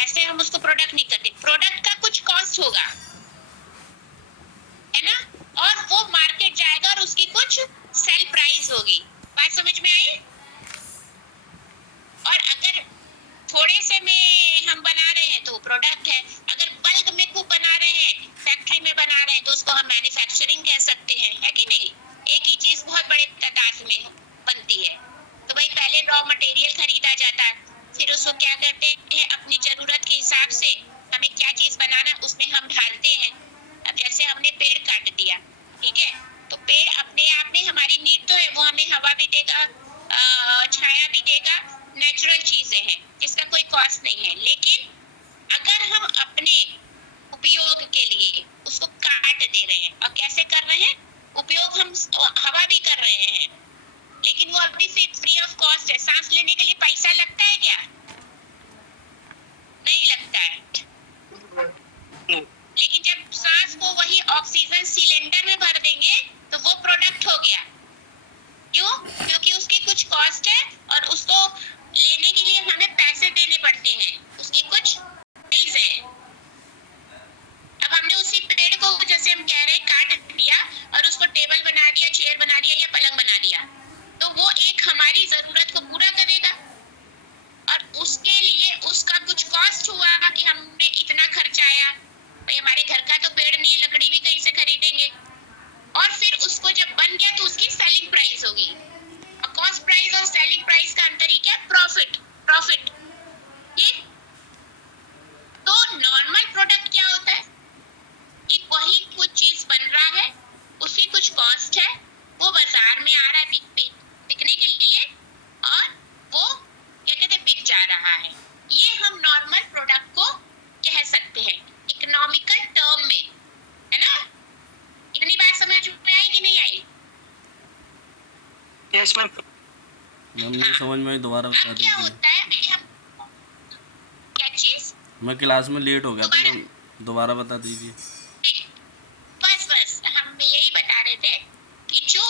ऐसे हम उसको प्रोडक्ट नहीं करते। प्रोडक्ट का कुछ कॉस्ट होगा, है ना, और वो मार्केट जाएगा और उसकी कुछ सेल प्राइस होगी। बात समझ में आई? और अगर थोड़े से में हम बना रहे हैं तो वो प्रोडक्ट है, अगर बल्क में खूब बना रहे हैं, फैक्ट्री में बना रहे हैं, तो उसको हम मैन्युफैक्चरिंग कह सकते हैं, है कि नहीं? एक ही चीज बहुत बड़े तादाद में बनती है, तो भाई पहले रॉ मटेरियल खरीदा जाता है, फिर उसको क्या करते हैं, अपनी जरूरत के हिसाब से हमें क्या चीज बनाना उसमें हम ढालते हैं। अब जैसे हमने पेड़ काट दिया, ठीक है, तो पेड़ अपने आप में हमारी नीड तो है, वो हमें हवा भी देगा, छाया भी देगा, नेचुरल चीजें हैं जिसका कोई कॉस्ट नहीं है। लेकिन अगर हम अपने उपयोग के लिए उसको काट दे रहे हैं, और कैसे कर रहे हैं, उपयोग हम हवा भी कर रहे हैं, लेकिन वो अभी फ्री ऑफ कॉस्ट है। सांस लेने के लिए पैसा लगता है क्या? नहीं लगता है। लेकिन जब सांस को वही ऑक्सीजन सिलेंडर में भर देंगे तो वो प्रोडक्ट हो गया। क्यों? क्योंकि उसकी कुछ कॉस्ट है और उसको लेने के लिए हमें पैसे देने पड़ते हैं, उसकी कुछ प्राइस है। अब हमने उसी पेड़ को, जैसे हम कह रहे हैं, काट दिया और उसको टेबल बना दिया, चेयर बना दिया या पलंग बना दिया, तो वो एक हमारी जरूरत को पूरा करेगा, और उसके लिए उसका कुछ कॉस्ट हुआ कि हमने इतना खर्चाया। भाई हमारे घर का तो पेड़ नहीं, लकड़ी भी कहीं से खरीदेंगे, और फिर उसको जब बन गया तो उसकी सेलिंग प्राइस होगी। और कॉस्ट प्राइस और सेलिंग प्राइस का अंतर ही क्या? प्रॉफिट। प्रॉफिट। ठीक? तो नॉर्मल प्रोडक्ट क्या होता है कि वही कुछ चीज बन रहा है, उसकी कुछ कॉस्ट है, वो बाजार में आ रहा है बिकने के लिए, और वो क्या कहते हैं, बिक जा रहा है। ये हम नॉर्मल प्रोडक्ट को कह सकते हैं इकोनॉमिकल टर्म में, है ना? इतनी बात समझ में आई कि नहीं आई? Yes ma'am. नहीं समझ में आई, दोबारा बता अब क्या दीजिए। होता है, क्या चीज? मैं क्लास में लेट हो गया था, मैम दोबारा बता दीजिए। बस हम यही बता रहे थे कि जो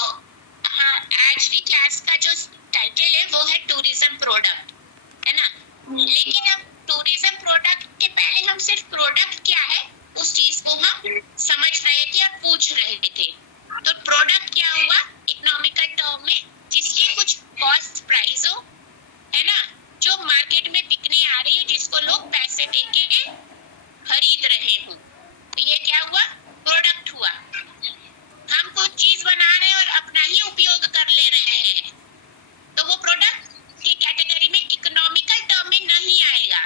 आज की क्लास का जो टाइटल है वो है टूरिज्म प्रोडक्ट, है ना? लेकिन अब टूरिज्म प्रोडक्ट के पहले हम सिर्फ प्रोडक्ट क्या है उस चीज को हम समझ रहे थे और पूछ रहे थे। तो प्रोडक्ट क्या हुआ इकोनॉमिकल टर्म में, जिसकी कुछ कॉस्ट प्राइस हो, है ना, जो मार्केट में बिकने आ रही है, जिसको लोग पैसे देके खरीद रहे हो, तो ये क्या हुआ? प्रोडक्ट हुआ। हम कुछ चीज बना रहे हैं और अपना ही उपयोग कर ले रहे हैं, तो वो प्रोडक्ट की कैटेगरी में इकोनॉमिकल टर्म में नहीं आएगा,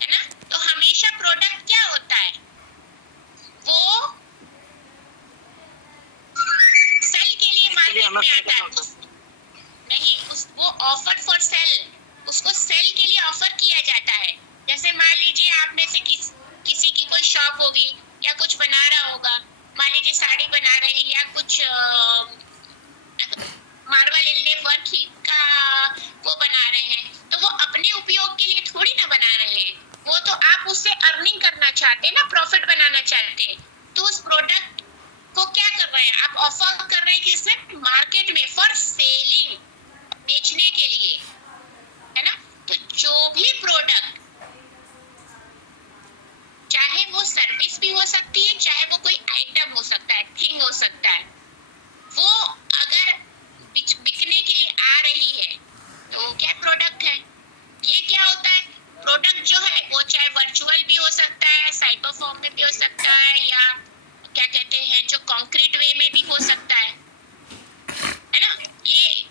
है ना? तो हमेशा प्रोडक्ट क्या होता है, वो सेल के लिए मार्केट में आता है। नहीं, वो ऑफर फॉर सेल, उसको सेल के लिए ऑफर किया जाता है। जैसे मान लीजिए आप में से किसी की कोई शॉप होगी या कुछ बना रहा होगा, मान लीजिए साड़ी बना रहे हैं या कुछ मार्बल इनले वर्क ही का वो बना रहे हैं, तो वो अपने उपयोग के लिए थोड़ी ना बना रहे हैं, वो तो आप उससे अर्निंग करना चाहते हैं ना, प्रॉफिट बनाना चाहते हैं। तो उस प्रोडक्ट को क्या कर रहे हैं आप, ऑफर कर रहे हैं किसमें? मार्केट में, फॉर सेलिंग, बेचने के लिए, है ना? तो जो भी प्रोडक्ट, चाहे वो सर्विस भी हो सकती है, चाहे वो कोई आइटम हो सकता है, थिंग हो सकता है, वो अगर बिकने के लिए आ रही है तो क्या प्रोडक्ट है। ये क्या होता है, प्रोडक्ट जो है वो चाहे वर्चुअल भी हो सकता है, साइबर फॉर्म में भी हो सकता है, या क्या कहते हैं जो कॉन्क्रीट वे में भी हो सकता है ना? ये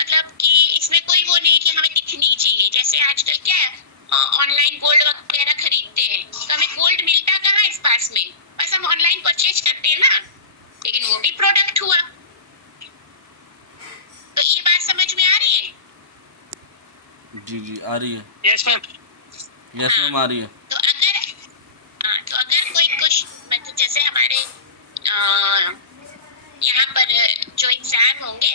मतलब कि इसमें कोई वो नहीं कि हमें दिखनी चाहिए। जैसे आजकल क्या है, ऑनलाइन गोल्ड वगैरह खरीदते हैं, तो हमें गोल्ड मिलता कहाँ है इस पास में, बस हम ऑनलाइन परचेज करते हैं ना, लेकिन वो भी प्रोडक्ट हुआ। तो ये बात समझ में आ रही है? जी आ रही है। Yes ma'am. यस मैम आ रही है। तो अगर कोई कुछ मतलब जैसे हमारे यहाँ पर जो एग्जाम होंगे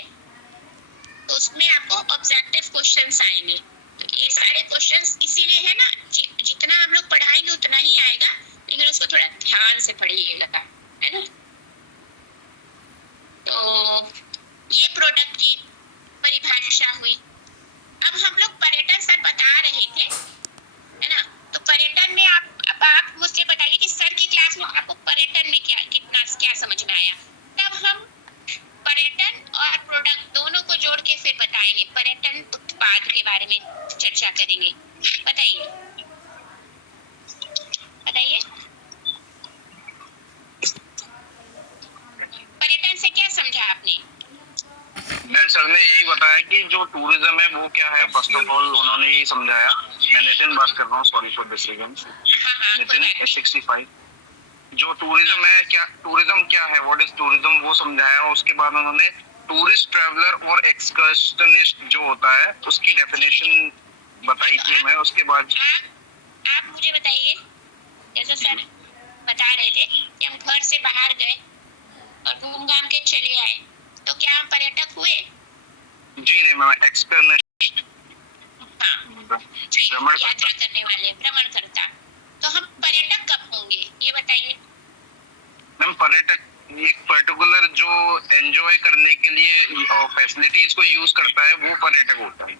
तो उसमें आपको ऑब्जेक्टिव क्वेश्चंस आएंगे, तो ये सारे क्वेश्चंस इसीलिए है ना, जितना हम लोग पढ़ाएंगे उतना ही आएगा, लेकिन उसको थोड़ा ध्यान से पढ़िएगा, है ना? तो ये प्रोडक्ट की परिभाषा हुई। अब हम लोग पर्यटन पर्यटन उत्पाद के बारे में चर्चा करेंगे। बताइए बताइए, पर्यटन से क्या समझा आपने? मैम सर ने यही बताया कि जो टूरिज्म है वो क्या है। फर्स्ट ऑफ ऑल उन्होंने यही समझाया। मैं नितिन बात कर रहा हूँ, सॉरी फॉर डिस्टर्बेंस। हाँ कोई नितिन बात नहीं। 65। जो टूरिज्म है, क्या है, व्हाट इज टूरिज्म, वो समझाया। उसके बाद उन्होंने टूरिस्ट, ट्रैवलर और एक्सकर्शनिस्ट जो होता है उसकी डेफिनेशन बताई थी हमें। उसके बाद आप मुझे बताइए, जैसे सर बता रहे थे कि हम घर से बाहर गए और घूम घाम के चले आए, तो क्या हम पर्यटक हुए? जी नहीं मैम, एक्सकर्शनिस्ट। हाँ ठीक, यात्रा करने वाले, भ्रमण करता। तो हम पर्यटक कब होंगे ये बताइए। मैम पर्यटक एक पर्टिकुलर जो एंजॉय करने के लिए फैसिलिटीज को यूज करता है वो पर्यटक होता है,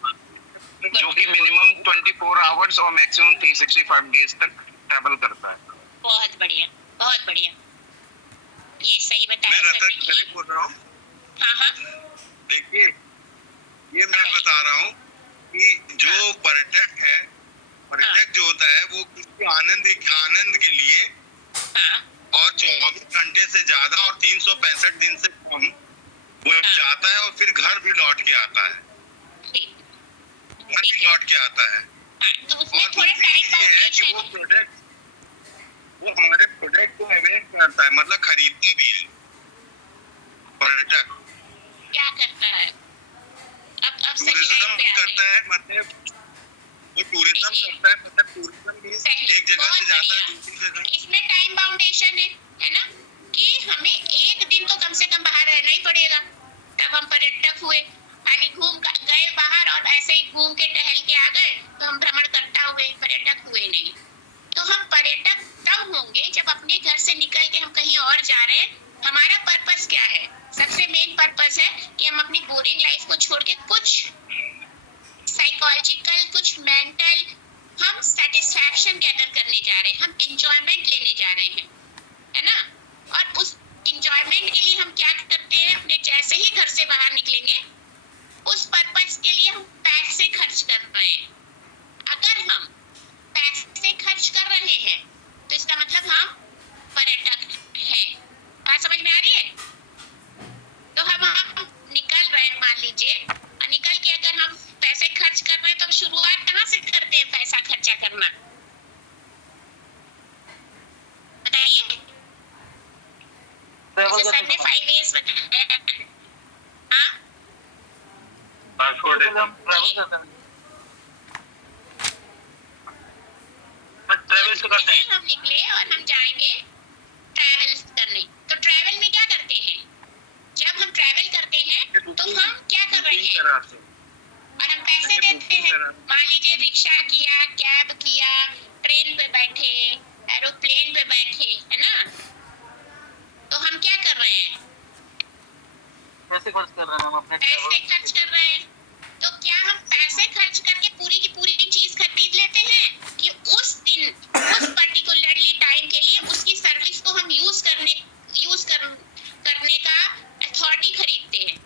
जो कि मिनिमम 24 आवर्स और मैक्सिमम 365 डेज तक ट्रैवल करता है। बहुत बढ़िया, बहुत बढ़िया, ये सही बताया मैं सर रतन ने। गरीब बोल रहा हूँ। हाँ देखिए, ये मैं बता रहा हूँ कि जो पर्यटक है, पर्यटक जो होता है वो किसी आनंद के लिए हाँ और 24 घंटे से ज्यादा और 365 दिन से कम वो जाता है और फिर घर भी लौट के आता है। ठीक, घर भी लौट के आता है। हाँ तो उसमें और थोड़ा दूसरी टाइम चीज ये है कि बाउंडेशन वो है। प्रोडक्ट वो हमारे प्रोडक्ट को अवेयर करता है, मतलब खरीदता भी है पर्यटक। क्या करता है? अब सही टूरिज्म लाइन पे भी आ करता गए। है, मतलब वो टूरिज्म देखिए, करता है, मतलब टूरिज्म भी सही, एक जगह बहुत से जाता है बढ़िया। दूसरी जगह। इसमें टाइम बाउंडेशन है ना, कि हमें एक दिन तो कम से कम बाहर रहना ही पड़ेगा, तब हम पर्यटक हुए। खाली गए बाहर और ऐसे ही घूम के टहल के आ गए तो हम भ्रमण करता हुए, पर्यटक हुए नहीं। तो हम पर्यटक तब होंगे जब अपने घर से निकल के हम कहीं और जा रहे हैं। हमारा पर्पस क्या है? सबसे मेन पर्पस है कि हम अपनी बोरिंग लाइफ को छोड़ के कुछ साइकोलॉजिकल, कुछ मेंटल, हम सेटिस्फैक्शन गैदर करने जा रहे हैं, हम एंजॉयमेंट लेने जा रहे हैं, है ना। और उस एंजॉयमेंट के लिए हम क्या करते हैं, अपने जैसे ही घर से बाहर निकलेंगे उस पर्पस के लिए हम पैसे खर्च कर रहे हैं। अगर हम पैसे खर्च कर रहे हैं तो इसका मतलब हम पर्यटक हैं। बात समझ में आ रही है? तो हम निकल रहे हैं, मान लीजिए, और निकल के अगर हम पैसे खर्च कर रहे हैं तो हम शुरुआत कहाँ से करते हैं पैसा खर्चा करना? बताइए। जैसे सर ने 5 इयर्स बताया। हाँ पासपोर्ट ट्रैवल तो करते हैं। हम निकले और हम जाएंगे ट्रैवल करने। तो ट्रैवल में क्या करते हैं? जब हम ट्रैवल करते हैं तो हम क्या कर रहे हैं? और हम पैसे देते हैं। मान लीजिए रिक्शा किया, कैब किया, ट्रेन पे बैठे, एरोप्लेन पे बैठे, है ना। तो हम क्या कर रहे हैं? पैसे खर्च कर रहे हैं हम अपने पैसे खर्च कर रहे हैं। तो क्या हम पैसे खर्च करके पूरी की पूरी चीज खरीद लेते हैं कि उस दिन, उस पर्टिकुलरली टाइम के लिए उसकी सर्विस को हम यूज करने का अथॉरिटी खरीदते हैं?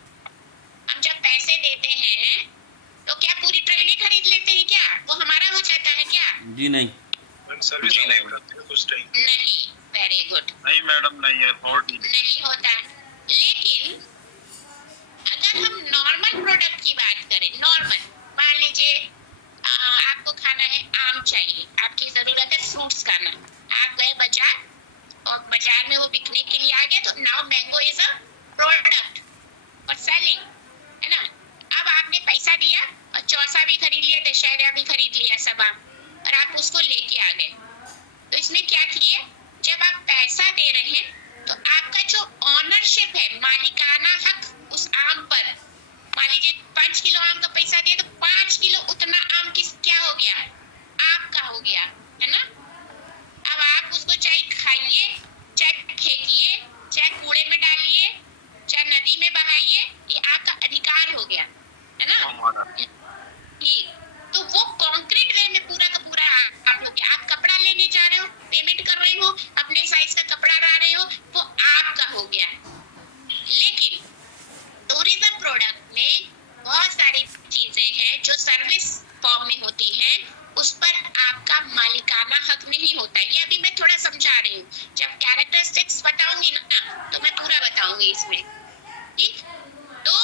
हम जब पैसे देते हैं तो क्या पूरी ट्रेनें खरीद लेते हैं? क्या वो हमारा हो जाता है क्या? जी नहीं। सर्विस नहीं होती है कुछ टाइम। नहीं, वेरी गुड, नहीं मैडम, नहीं है, बहुत नहीं होता। लेकिन अगर हम नॉर्मल प्रोडक्ट की बात करें, नॉर्मल, मान लीजिए आपको खाना है, आम चाहिए, आपकी जरूरत है फ्रूट्स खाना, आप गए बाजार और बाजार में वो बिकने के लिए आ गया, तो now mango is a product for selling, है ना। अब आपने पैसा दिया और चौसा भी खरीद लिया, दशहरा भी खरीद लिया, सब आम, और आप उसको लेके आ गए। तो इसमें क्या किए, जब आप पैसा दे रहे हैं तो आपका जो ऑनरशिप है, मालिकाना हक उस आम पर, मान लीजिए 5 किलो आम का पैसा दिया तो 5 किलो उतना आम क्या हो गया? आपका हो गया, है ना। अब आप उसको चाहे खाइए, चाहे फेंकिए, चाहे कूड़े में डालिए, चाहे नदी में बहाइए, ये आपका अधिकार हो गया, है ना। ठीक, तो वो कॉन्क्रीट वे में पूरा का पूरा आप हो में होती हैं उस पर आपका मालिकाना हक नहीं होता। ये अभी मैं थोड़ा समझा रही हूँ, जब कैरेक्टरिस्टिक्स बताऊंगी ना तो मैं पूरा बताऊंगी इसमें, ठीक। तो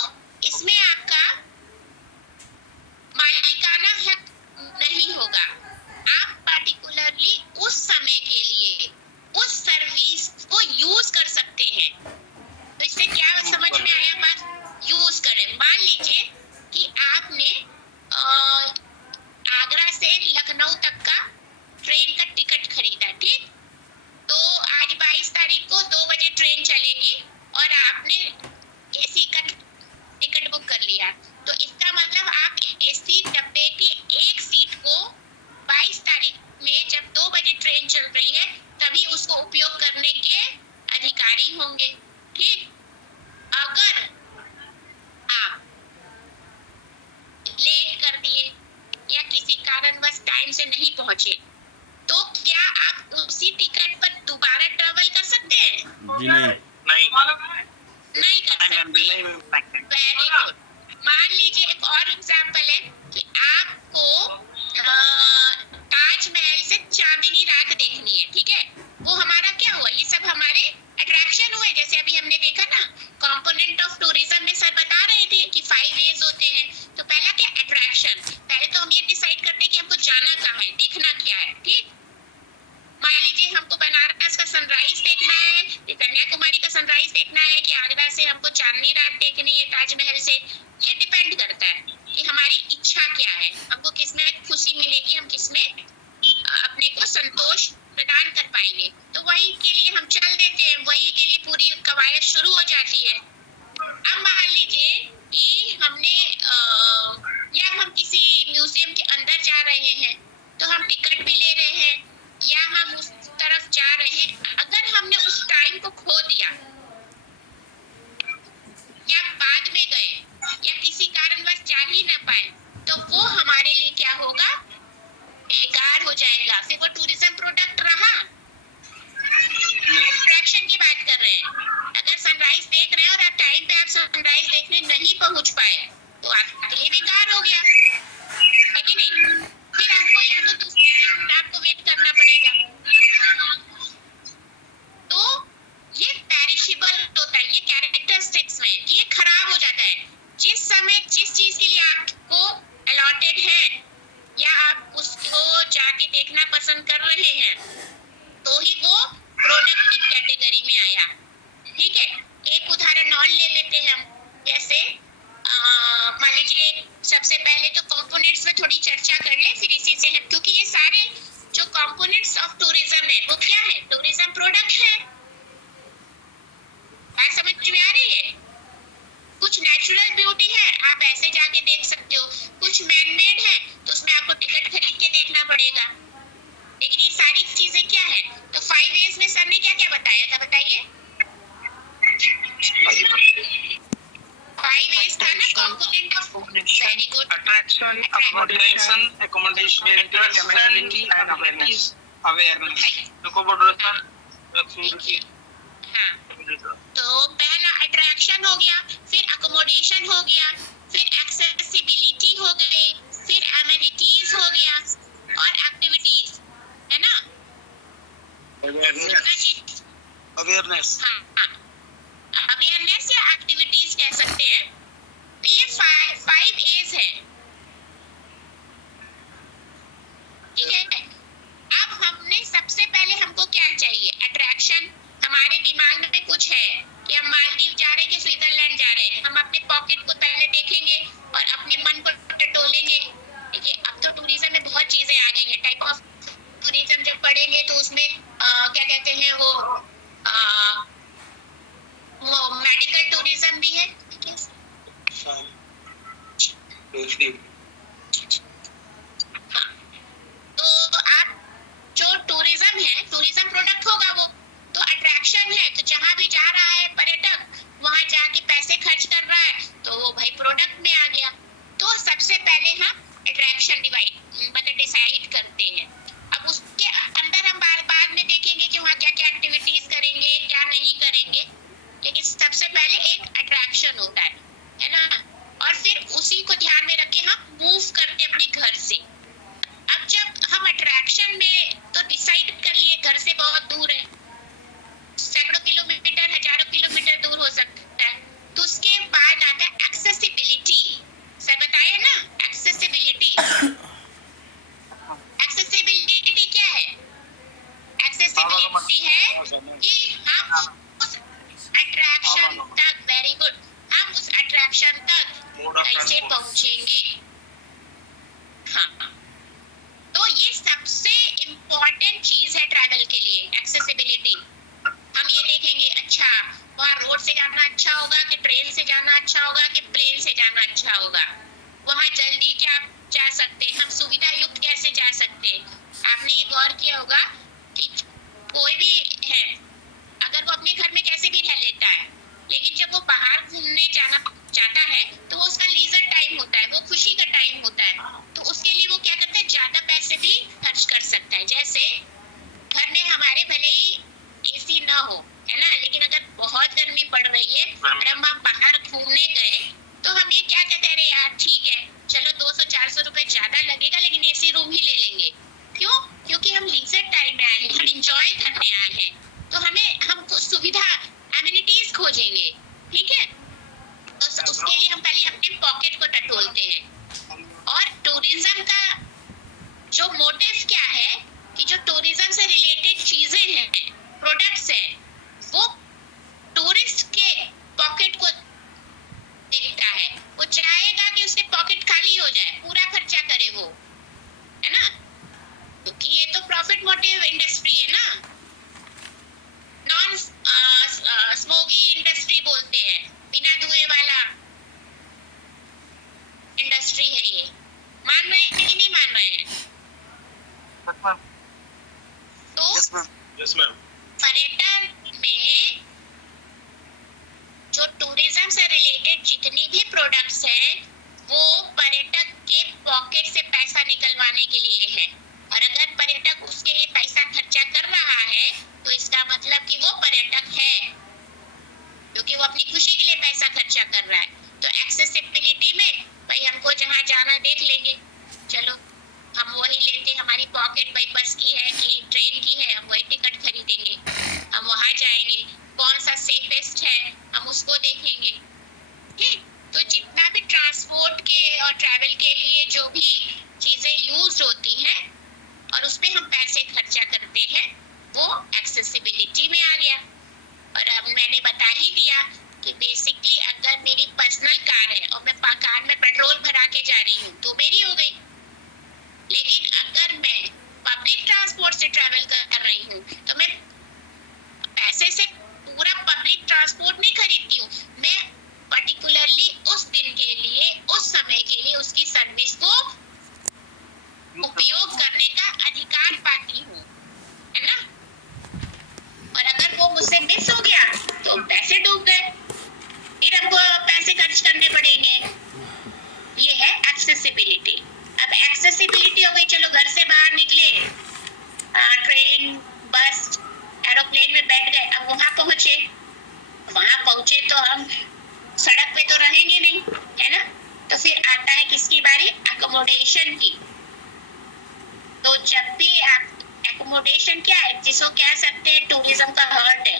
इसमें आपका मालिकाना हक नहीं होगा, आप पार्टिकुलरली उस समय के लिए उस सर्विस को यूज कर सकते हैं। तो इससे क्या समझ में आया बात, यूज करें। मान लीजिए कि आपने आगरा से लखनऊ तक का ट्रेन का टिकट खरीदा, ठीक। तो आज 22 तारीख को 2 बजे ट्रेन चलेगी और आपने एसी का टिकट बुक कर लिया। तो इसका मतलब आप एसी डब्बे की एक सीट को 22 तारीख में जब 2 बजे ट्रेन चल रही है तभी उसको उपयोग करने के अधिकारी होंगे, ठीक। अगर आप लेट कर दिए या किसी कारणवश टाइम से नहीं पहुंचे तो क्या आप उसी टिकट पर दोबारा ट्रैवल कर सकते हैं? जी नहीं। नहीं कर सकते। Very good. मान लीजिए एक और एग्जांपल है कि आपको ताजमहल से चांदनी रात देखनी है, ठीक है। वो हमारा क्या हुआ, ये सब हमारे अट्रैक्शन हुए। जैसे अभी हमने देखा ना कंपोनेंट ऑफ टूरिज्म में सर बता रहे थे कि 5 A's होते हैं। तो पहला क्या, अट्रैक्शन। पहले तो हम ये डिसाइड करते हैं कि हमको जाना कहाँ है, देखना क्या है, ठीक। मान लीजिए हमको बनारस का सनराइज देखना है, कि कन्याकुमारी का सनराइज देखना है, कि आगरा से हमको चांदनी रात देखनी है ताजमहल से। ये डिपेंड करता है कि हमारी इच्छा क्या है, हमको किसमें खुशी मिलेगी, हम किसमें अपने को संतोष प्रदान कर पाएंगे। तो वही के लिए हम चल देते हैं, वही के लिए पूरी कवायद शुरू हो जाती है। अब मान लीजिए कि हमने या हम किसी म्यूजियम के अंदर जा रहे हैं तो हम टिकट भी ले रहे हैं या हम उस तरफ जा रहे हैं। अगर हमने उस टाइम को खो दिया या बाद में गए या किसी कारणवश जा ही ना पाए तो वो हमारे लिए क्या होगा, बेकार हो जाएगा। फिर वो टूरिज्म प्रोडक्ट रहा। अट्रैक्शन की बात कर रहे हैं। अगर सनराइज देख रहे हैं और आप टाइम पे आप सनराइज देखने नहीं पहुंच पाए तो आपके लिए बेकार हो गया, है कि नहीं। फिर आपको या तो दूसरे दिन आपको वेट करना पड़ेगा। तो ये पेरिशेबल होता है, ये कैरेक्टरिस्टिक्स में ये खराब हो जाता है। जिस समय जिस चीज के लिए आपको अलॉटेड है या आप उसको जाके देखना पसंद कर रहे हैं तो ही वो प्रोडक्ट की कैटेगरी में आया, ठीक है। एक उदाहरण और ले लेते हैं हम, जैसे मान लीजिए सबसे पहले तो कंपोनेंट्स में थोड़ी चर्चा कर ले, फिर इसी से हम, क्योंकि ये सारे जो कंपोनेंट्स ऑफ टूरिज्म है वो क्या है, टूरिज्म प्रोडक्ट है। बात समझ में आ रही है। कुछ नेचुरल ब्यूटी है, आप ऐसे जाके देख सकते हो। कुछ मैनमेड है तो उसमें आपको टिकट खरीद के देखना पड़ेगा। लेकिन ये सारी चीजें क्या है, तो 5 A's में सर ने क्या क्या बताया था, बताइए। 5 A's था ना, component of, very good, Attraction, accommodation, availability and awareness. देखिए, हाँ, तो पहला अट्रैक्शन हो गया, फिर अकोमोडेशन हो गया, फिर एक्सेसिबिलिटी हो गई, फिर एमिनिटीज हो गया और एक्टिविटीज, है ना। Awareness. हाँ, अवेयरनेस या एक्टिविटीज कह सकते हैं। तो ये 5 A's है, ठीक है। अब हमने सबसे पहले हमको क्या चाहिए, अट्रैक्शन। हमारे दिमाग में कुछ है कि हम मालदीव जा रहे हैं कि स्विट्जरलैंड जा रहे हैं, हम अपने पॉकेट को पहले देखेंगे और अपने मन को टटोलेंगे। देखिए अब तो टूरिज्म में बहुत चीजें आ गई हैं, टाइप ऑफ टूरिज्म जब पढ़ेंगे तो उसमें क्या कहते हैं वो मेडिकल टूरिज्म भी है। हाँ, तो टूरिज्म का जो मोटिव क्या है कि जो टूरिज्म से रिलेटेड चीजें हैं, प्रोडक्ट्स हैं, वो टूरिस्ट के पॉकेट को देखता है। वो चाहेगा कि उसके पॉकेट खाली हो जाए, पूरा खर्चा करे वो, है ना, क्योंकि ये तो प्रॉफिट मोटिव इंडस्ट्री है ना, नॉन स्मोकी इंडस्ट्री बोलते हैं, बिना धुएं वाला इंडस्ट्री है ये। मान रहे हैं कि नहीं मान रहे हैं? तो Yes, ma'am. Yes ma'am. पर्यटन में जो टूरिज्म से रिलेटेड जितनी भी प्रोडक्ट्स हैं, वो पर्यटक के पॉकेट से पैसा निकलवाने के लिए है। और अगर पर्यटक उसके लिए पैसा खर्चा कर रहा है तो इसका मतलब कि वो पर्यटक है, क्योंकि वो अपनी खुशी के लिए पैसा खर्चा कर रहा है। तो एक्सेसिबिलिटी में भाई हमको जहाँ जाना देख लेंगे, चलो हम वही लेते, हमारी पॉकेट भाई बस की है कि ट्रेन की है, हम वही टिकट खरीदेंगे, हम वहाँ जाएंगे, कौन सा सेफेस्ट है हम उसको देखेंगे। ठीक, तो जितना भी ट्रांसपोर्ट के और ट्रैवल के लिए जो भी चीजें यूज होती हैं और उस पे हम पैसे खर्चा करते हैं, वो एक्सेसिबिलिटी में आ गया। और अब मैंने बता ही दिया कि बेसिकली अगर मेरी पर्सनल कार है और मैं कार में पेट्रोल भरा के जा रही हूँ तो मेरी हो गई, लेकिन अगर मैं पब्लिक ट्रांसपोर्ट से ट्रैवल कर रही हूँ तो मैं पैसे से पूरा पब्लिक ट्रांसपोर्ट नहीं खरीदती हूँ, मैं पर्टिकुलरली उस दिन के लिए, उस समय के लिए उसकी सर्विस को उपयोग करने का अधिकार पाती हूँ, है ना। और अगर वो मुझसे मिस हो गया तो पैसे डूब गए, फिर हमको पैसे खर्च करने पड़ेंगे। ये है एक्सेसिबिलिटी। अब एक्सेसिबिलिटी हो गई, चलो घर से बाहर निकले, ट्रेन, बस, एरोप्लेन में बैठ गए, अब वहां पहुंचे तो हम सड़क पे तो रहेंगे नहीं, है ना। तो फिर आता है किसकी बारी? एकोमोडेशन की। तो जब भी एकोमोडेशन क्या है, जिसको कह सकते हैं टूरिज्म का हार्ट है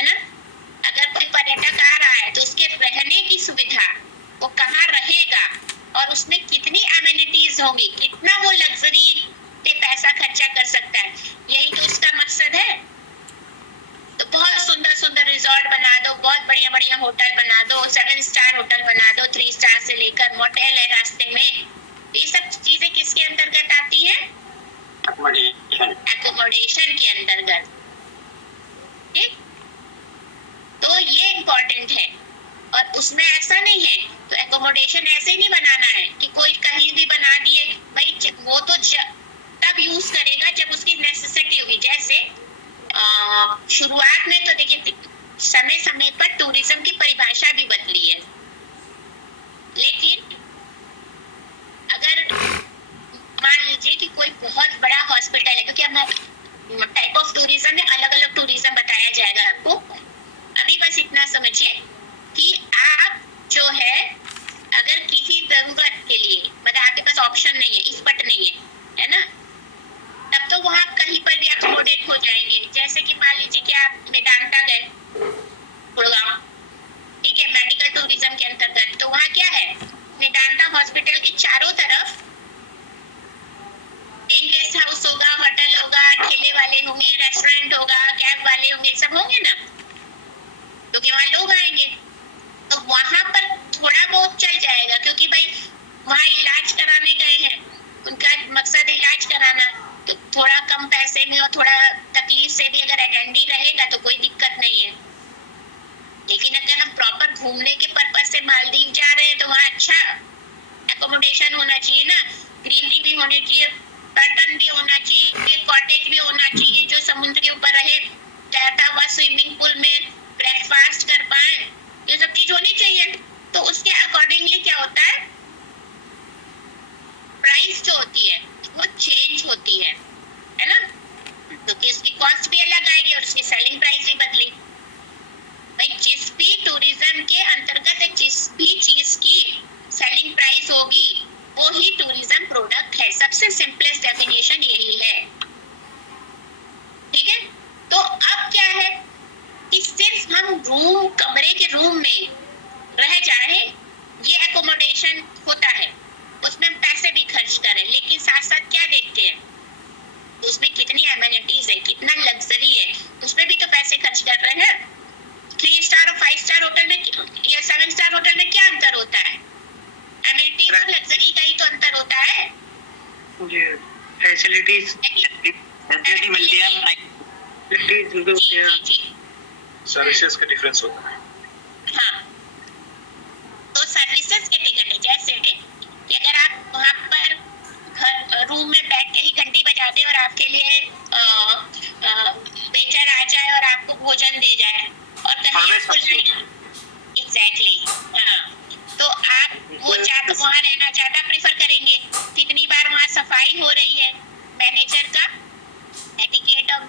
ना। अगर कोई पर्यटक आ रहा है तो उसके रहने की सुविधा, वो कहाँ रहेगा और उसमें कितनी एमिनिटीज होंगी, कितना वो लग्जरी पे पैसा खर्चा कर सकता है, यही तो उसका मकसद है। तो बहुत सुंदर सुंदर रिजॉर्ट बना दो, बहुत बढ़िया बढ़िया होटल बना दो, 7 स्टार होटल बना दो, 3 स्टार से लेकर मोटेल है रास्ते में। ये सब चीजें किसके अंतर्गत आती है? एकोमोडेशन के अंतर्गत। ठीक, तो ये इम्पोर्टेंट है। और उसमें ऐसा नहीं है, तो एकोमोडेशन ऐसे नहीं बनाना है कि कोई कहीं भी बना दिए, भाई वो तो तब यूज करेगा जब उसकी नेसेसिटी होगी। जैसे शुरुआत में तो देखिए समय समय पर टूरिज्म की परिभाषा भी बदली है, लेकिन अगर मान लीजिए कि कोई बहुत बड़ा हॉस्पिटल है, क्योंकि अब टाइप ऑफ टूरिज्म में अलग अलग टूरिज्म बताया जाएगा आपको, अभी बस इतना समझिए कि आप जो है अगर किसी जरूरत के लिए, मतलब आपके पास ऑप्शन नहीं है, इस्पट नहीं है ना, तब तो वहाँ कहीं पर भी अकोमोडेट हो जाएंगे। जैसे कि मान लीजिए कि आप मेदांता गए, गुड़गांव, ठीक है, मेडिकल टूरिज्म के अंतर्गत, तो वहाँ क्या है, मेदांता हॉस्पिटल के चारों तरफ गेस्ट हाउस होगा, होटल होगा, ठेले वाले होंगे, रेस्टोरेंट होगा, कैब वाले होंगे, सब होंगे ना, क्योंकि वहाँ लोग आएंगे। तो वहाँ पर थोड़ा बहुत चल जाएगा, क्योंकि भाई वहाँ इलाज कराने गए हैं, उनका मकसद इलाज कराना, तो थोड़ा कम पैसे में और थोड़ा तकलीफ से भी अगर अटेंडी रहेगा तो कोई दिक्कत नहीं है। लेकिन अगर हम प्रॉपर घूमने के पर्पज से मालदीव जा रहे हैं तो वहाँ अच्छा एकोमोडेशन होना चाहिए ना, ग्रीनरी भी होनी चाहिए, कर्टन भी होना चाहिए, कॉटेज भी होना चाहिए जो समुद्र के ऊपर रहे, तैरता हुआ स्विमिंग पूल में ब्रेकफास्ट कर पाए, ये सब चीज होनी चाहिए। तो उसके अकॉर्डिंगली क्या होता है, प्राइस जो होती है वो चेंज होती है ना, क्योंकि उसकी कॉस्ट भी अलग आएगी और उसकी सेलिंग प्राइस भी बदली। भाई जिस भी टूरिज्म के अंतर्गत जिस भी चीज की सेलिंग प्राइस होगी वो ही टूरिज्म प्रोडक्ट है। सबसे सिंपलेस्ट डेफिनेशन यही है, ठीक है। तो अब क्या है कि सिर्फ हम रूम, कमरे के रूम में रह जाए, ये एकोमोडेशन होता है, उसमें पैसे भी मुझे फैसिलिटीज फैसिलिटी मिलती है सर्विसेज का डिफरेंस होता है। हाँ, तो सर्विसेज के टिकट जैसे कि अगर आप वहाँ पर घर रूम में बैठ के ही घंटी बजा दे और आपके लिए वेटर आ जाए और आपको भोजन दे जाए और कहीं आपको एग्जैक्टली हाँ, तो आप वो तो वहाँ रहना ज़्यादा प्रेफर करेंगे। कितनी बार वहाँ सफाई हो रही है, मैनेजर का एटिकेट और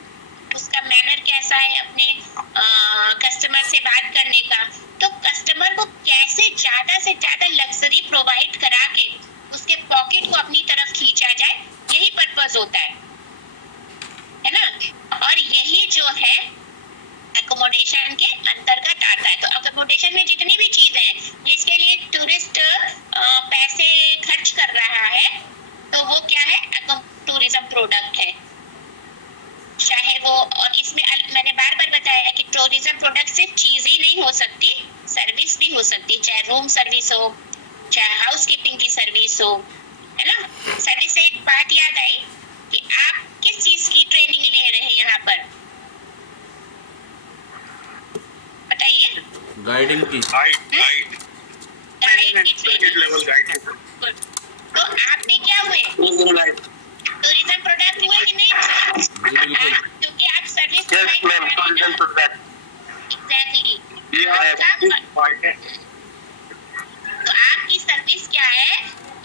उसका मैनर कैसा है अपने कस्टमर से बात करने का, तो कस्टमर को कैसे ज़्यादा से ज़्यादा लग्जरी प्रोवाइड करा के उसके पॉकेट को अपनी तरफ खींचा जाए, यही पर्पस होता है ना। और यही जो है एकोमोडेशन के अंतर्गत आता है। तो एकोमोडेशन में जितनी भी चीजें हैं जिसके लिए टूरिस्ट पैसे खर्च कर रहा है, तो वो क्या है, टूरिज्म प्रोडक्ट है। चाहे वो, और इसमें मैंने बार बार बताया है कि टूरिज्म प्रोडक्ट सिर्फ चीज ही नहीं हो सकती, सर्विस भी हो सकती, चाहे रूम सर्विस हो, चाहे हाउस कीपिंग की सर्विस हो, है ना। सर्विस से एक बात याद आई कि आप किस चीज की ट्रेनिंग ले रहे हैं यहाँ पर, बताइए। गाइडिंग की। Guide level guide. तो आपने क्या हुए, टूरिज्म प्रोडक्ट हुए कि नहीं, क्योंकि आप सर्विस एग्जैक्टली। तो आपकी सर्विस क्या है,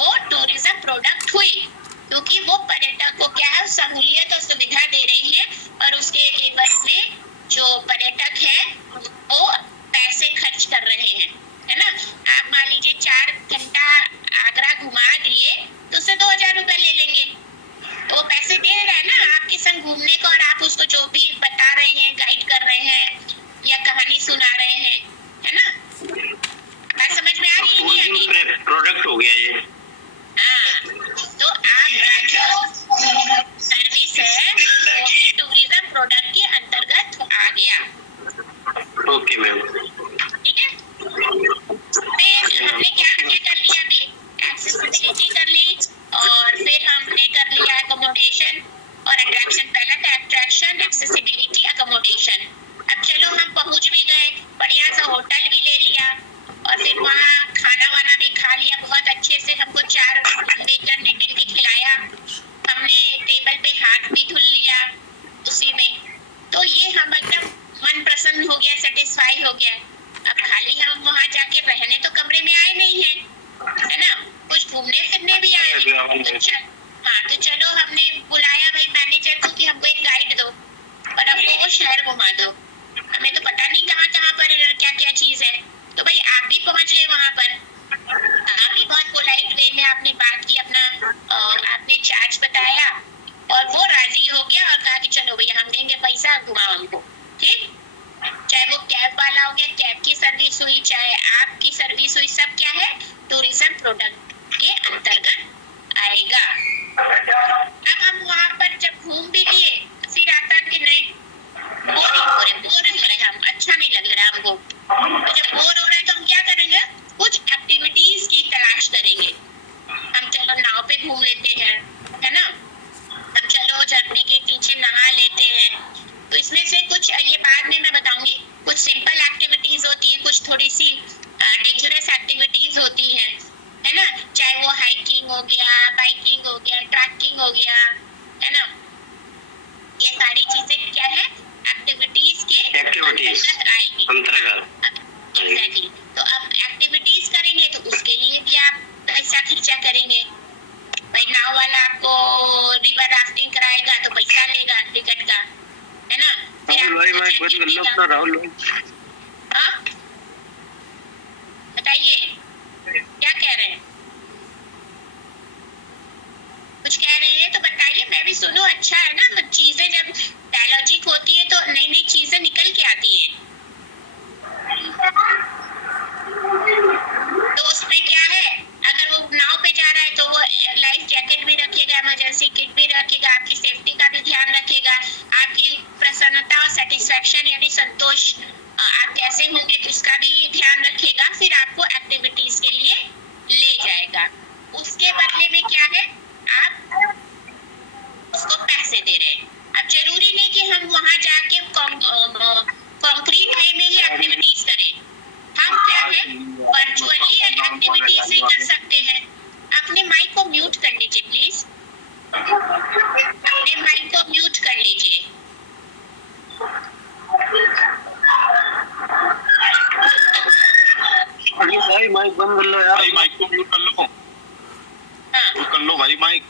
वो टूरिज्म प्रोडक्ट हुई, क्योंकि वो पर्यटक को क्या है, सहूलियत और सुविधा दे रही है और उसके एवज में जो पर्यटक है वो पैसे खर्च कर रहे हैं, है ना। आप मान लीजिए 4 घंटा आगरा घुमा दिए तो उससे 2000 रुपए ले लेंगे, तो वो पैसे दे रहा है ना आपके संग घूमने को, और आप उसको जो भी बता रहे हैं, गाइड कर रहे हैं या कहानी सुना रहे हैं, है ना। बात समझ में आ रही है नहीं आ रही? प्रोडक्ट हो गया ये। हाँ, तो आपका जो सर्विस है वो भी टूरिज्म प्रोडक्ट के अंतर्गत आ गया। Okay ma'am. ठीक है, फिर हमने क्या क्या कर लिया अभी, एक्सेसिबिलिटी कर ली, और फिर हमने कर लिया एकोमोडेशन और अट्रैक्शन। पहला था अट्रैक्शन, एक्सेसिबिलिटी, एकोमोडेशन। अब चलो हम पहुंच भी गए, बढ़िया सा होटल भी ले लिया और फिर वहाँ खाना वाना भी खा लिया बहुत अच्छे से, हमको 4 वेटर ने मिल के खिलाया, हमने टेबल पे हाथ भी धुल लिया उसी में, तो ये हम एकदम मन प्रसन्न हो गया, सेटिस्फाई हो गया। अब खाली हम वहाँ जाके रहने तो कमरे में आए नहीं है ना, कुछ घूमने फिरने भी आए हैं। हाँ, तो चलो हमने बुलाया भाई मैनेजर को कि हमको एक गाइड दो और हमको वो शहर घुमा दो, हमें तो पता नहीं कहाँ कहाँ पर क्या क्या चीज है। तो भाई आप भी पहुंच गए वहाँ पर, आप भी बहुत पोलाइट वे में आपने बात की, अपना आपने चार्ज बताया और वो राजी हो गया और कहा कि चलो भैया हम देंगे पैसा, घुमाओ हमको। ठीक, चाहे वो कैब वाला हो गया, कैब की सर्विस हुई, चाहे आपकी सर्विस हुई, सब क्या है, टूरिज्म प्रोडक्ट के अंतर्गत आएगा। अब हम वहाँ पर जब घूम भी लिए, फिर आता कि नहीं बोर हो रहे हम, अच्छा नहीं लग रहा हमको, तो जब बोर हो रहा है तो हम क्या करेंगे, कुछ एक्टिविटीज की तलाश करेंगे। हम चलो नाव पे घूम लेते हैं, है ना, हम चलो झरने के नीचे नहा लेते हैं। तो इसमें से कुछ, ये बाद में मैं बताऊंगी, कुछ सिंपल एक्टिविटीज होती हैं, कुछ थोड़ी सी डेंजरस एक्टिविटीज होती हैं, है ना, चाहे वो हाइकिंग हो गया, बाइकिंग हो गया, ट्रैकिंग हो गया, है ना। ये सारी चीजें क्या है, एक्टिविटीज के अंतर्गत आएगी। एग्जैक्टली, तो अब एक्टिविटीज करेंगे तो उसके लिए भी आप पैसा खर्चा करेंगे। भाई नाव वाला आपको रिवर राफ्टिंग कराएगा तो पैसा लेगा टिकट का, है ना। हाँ, बताइए क्या कह रहे हैं, कुछ कह रहे हैं तो बताइए, मैं भी सुनूं। अच्छा है ना, तो चीजें जब डायलॉजिक होती है तो नई नई चीजें निकल के आती हैं। तो उसमें क्या है, अगर वो नाव पे जा रहा है तो वो लाइफ जैकेट भी रखेगा, इमरजेंसी किट भी रखेगा, आपकी सेफ्टी का भी ध्यान रखेगा, आपकी प्रसन्नता और सेटिस्फेक्शन यानी संतोष आप कैसे होंगे उसका भी ध्यान रखेगा, फिर आपको एक्टिविटीज के लिए ले जाएगा। उसके बदले में क्या है, आप करो भाई माइक।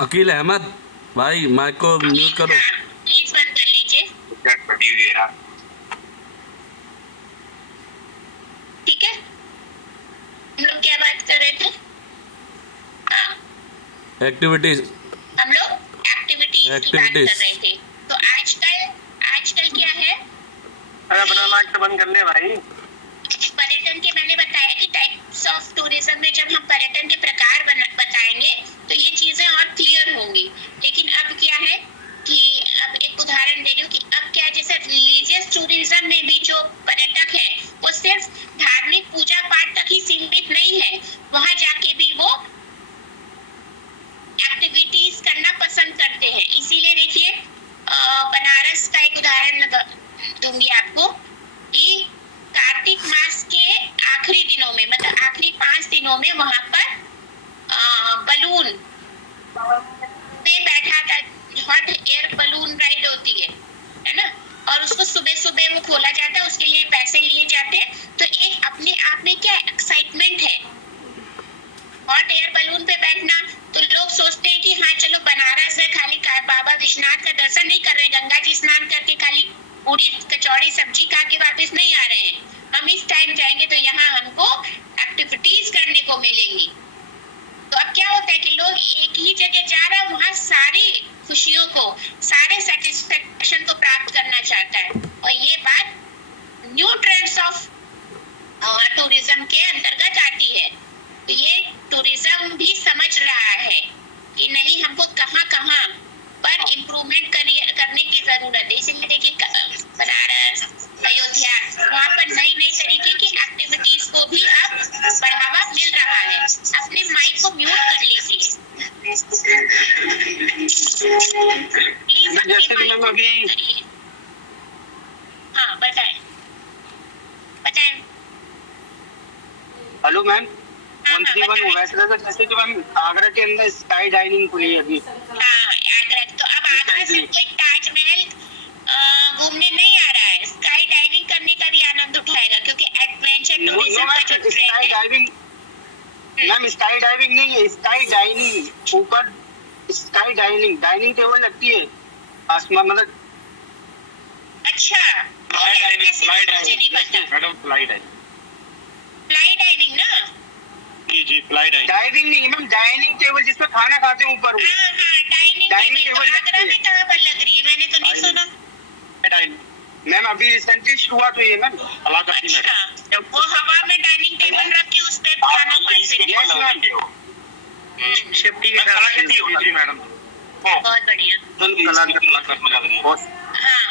अकील अहमद भाई माइक को म्यूट करो। प्लीज बंद कर लीजिए, ठीक है। हम लोग क्या बात कर रहे थे? हाँ, एक्टिविटीज हम लोग एक्टिविटीज की बात कर रहे थे। तो आजकल क्या है, अरे अपना माइक तो बंद कर ले भाई। पर्यटन के मैंने बताया कि टाइप्स ऑफ टूरिज्म में जब हम पर्यटन के प्रकार बताएंगे तो ये चीजें और क्लियर होंगी। लेकिन अब क्या है कि अब एक उदाहरण दे रही हूँ कि अब क्या, जैसे रिलीजियस टूरिज्म में भी जो पर्यटक है वो सिर्फ धार्मिक पूजा पाठ तक ही सीमित नहीं है, वहां जाके भी वो एक्टिविटीज करना पसंद करते हैं। इसीलिए देखिए बनारस का एक उदाहरण दूंगी आपको कि कार्तिक मास के आखिरी दिनों में, मतलब आखिरी 5 दिनों में वहां पर बलून पे बैठा था, हॉट एयर बलून राइड होती है ना, और उसको सुबह सुबह वो खोला जाता है, उसके लिए पैसे लिए जाते हैं। तो एक अपने आप में क्या एक्साइटमेंट है हॉट एयर बलून पे बैठना। तो लोग सोचते हैं कि हाँ चलो बनारस में खाली बाबा विश्वनाथ का दर्शन नहीं कर रहे, गंगा जी स्नान करके खाली पूरी कचौड़ी सब्जी खा के वापस नहीं आ रहे हैं, हम इस टाइम जाएंगे तो यहाँ हमको एक्टिविटीज करने को मिलेंगी। तो अब क्या होता है कि लोग एक ही जगह जा रहा है, वहाँ सारी खुशियों को, सारे सेटिस्फेक्शन को प्राप्त करना चाहता है। और ये बात न्यू ट्रेंड्स ऑफ टूरिज्म के अंतर्गत आती है। तो ये टूरिज्म भी समझ रहा है कि नहीं, हमको कहाँ कहाँ पर इम्प्रूवमेंट करने की जरूरत है। इसीलिए देखिए बनारस, अयोध्या, वहाँ पर नई नई तरीके की एक्टिविटीज को भी अब बढ़ावा मिल रहा है। अपने माइक को म्यूट कर लीजिए। जैसे कि मैम अभी, हाँ बताएं। हेलो मैम, 131 हुआ है। जैसे कि मैम आगरा के अंदर स्काई डाइनिंग खुली है अभी। हाँ आगरा, तो अब आगरा से कोई ताजमहल घूमने नहीं आ रहा है, स्काई डाइविंग करने का भी आनंद उठाएगा, क्योंकि एडवेंचर टूरिज्म का जो ट्रेंड है। डाइविंग मैम, स्काई डाइविंग नहीं है, स्काई डाइनिंग। ऊपर स्काई डाइनिंग, डाइनिंग टेबल लगती है आसमान, मतलब अच्छा, फ्लाई डाइनिंग, फ्लाई मुझे नहीं पता। Dining madam, fly dining. Fly diving ना? जी फ्लाई डाइनिंग। डाइविंग नहीं मैम, डाइनिंग टेबल जिसपे खाना खाते हैं ऊपर। हाँ हाँ, डाइनिंग टेबल। आगरा में कहाँ पर लग रही है? मैंने तो नहीं सुना। मैम अभी रिसेंटली शुरुआत हुई है मैम। अच्छा, वो हवा में डाइनिंग टेबल रख के उस पे खाना खाते हैं। सेफ्टी के साथ जी मैडम। बहुत बढ़िया। हाँ,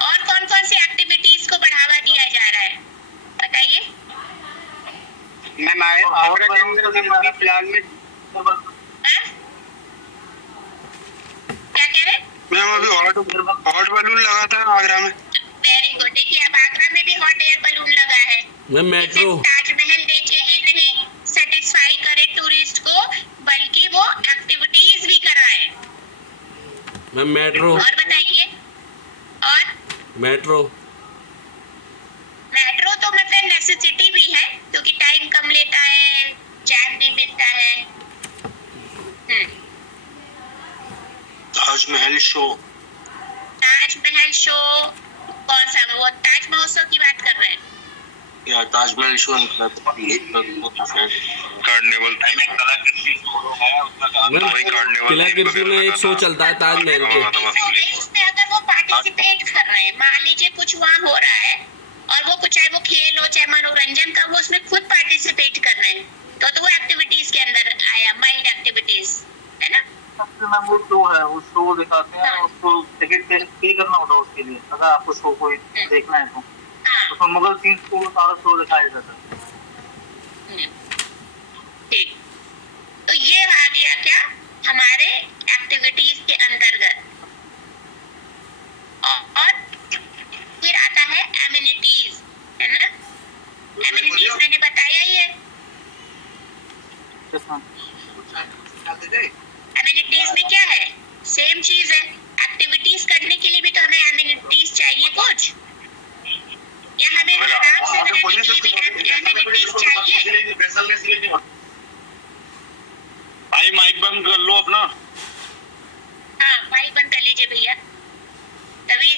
और कौन कौन सी एक्टिविटीज को बढ़ावा दिया जा रहा है बताइए। मैम आगरा के अंदर अभी फिलहाल में क्या कह रहे? मैम अभी हॉट बलून लगा था आगरा में। Very good. देखिए अब आगरा में भी हॉट एयर बलून लगा है। मैं मेट्रो ताजमहल देखे ही नहीं सेटिस्फाई करे टूरिस्ट को, बल्कि वो एक्टिविटीज भी कराए। मैं मेट्रो और बताइए। और मेट्रो तो मतलब नेसेसिटी भी है, क्योंकि टाइम कम लेता है, जैम नहीं मिलता है। ताजमहल शो कौन सा? वो ताज महोत्सव की बात कर रहे हैं? या ताजमहल शो कार्निवल कलाकृति में एक शो चलता है ताजमहल के। उसमें अगर वो पार्टिसिपेट कर रहे हैं, मान लीजिए कुछ वहाँ हो रहा है और वो कुछ, चाहे वो खेल हो चाहे मनोरंजन का, वो उसमें खुद पार्टिसिपेट कर रहे हैं, तो वो एक्टिविटीज के अंदर आया, माइंड एक्टिविटीज, है ना? वो शो है, वो शो दिखाते हैं, उसको टिकट पे करना होता है उसके लिए, अगर आपको शो को देखना है तो। तो मुगल सीन्स को सारा शो दिखाया जाता है। ठीक, तो ये आ गया क्या हमारे एक्टिविटीज के अंतर्गत। और फिर आता है एमिनिटीज, है ना? एमिनिटीज मैंने बताया ही है। एमिनिटीज में क्या है? सेम चीज है। एक्टिविटीज करने के लिए भी तो हमें एमिनिटीज चाहिए कुछ, या हमें आराम से amenities चाहिए। भाई माइक बंद कर लो अपना। हाँ, माइक बंद कर लीजिए भैया, तभी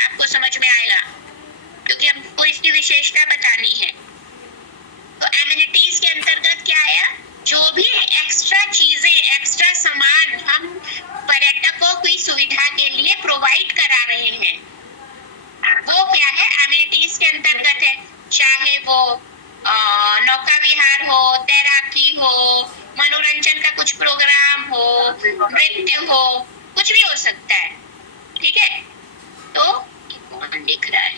आपको समझ में आएगा, क्योंकि हमको इसकी विशेषता बतानी है। तो एमिनिटीज के अंतर्गत क्या आया? जो भी एक्स्ट्रा चीजें, एक्स्ट्रा सामान हम पर्यटकों की सुविधा के लिए प्रोवाइड करा रहे हैं, वो क्या है? एमिनिटीज के अंतर्गत है। चाहे वो नौका विहार हो, तैराकी हो, मनोरंजन का कुछ प्रोग्राम हो, नृत्य हो, कुछ भी हो सकता है। ठीक है, तो कौन लिख रहा है?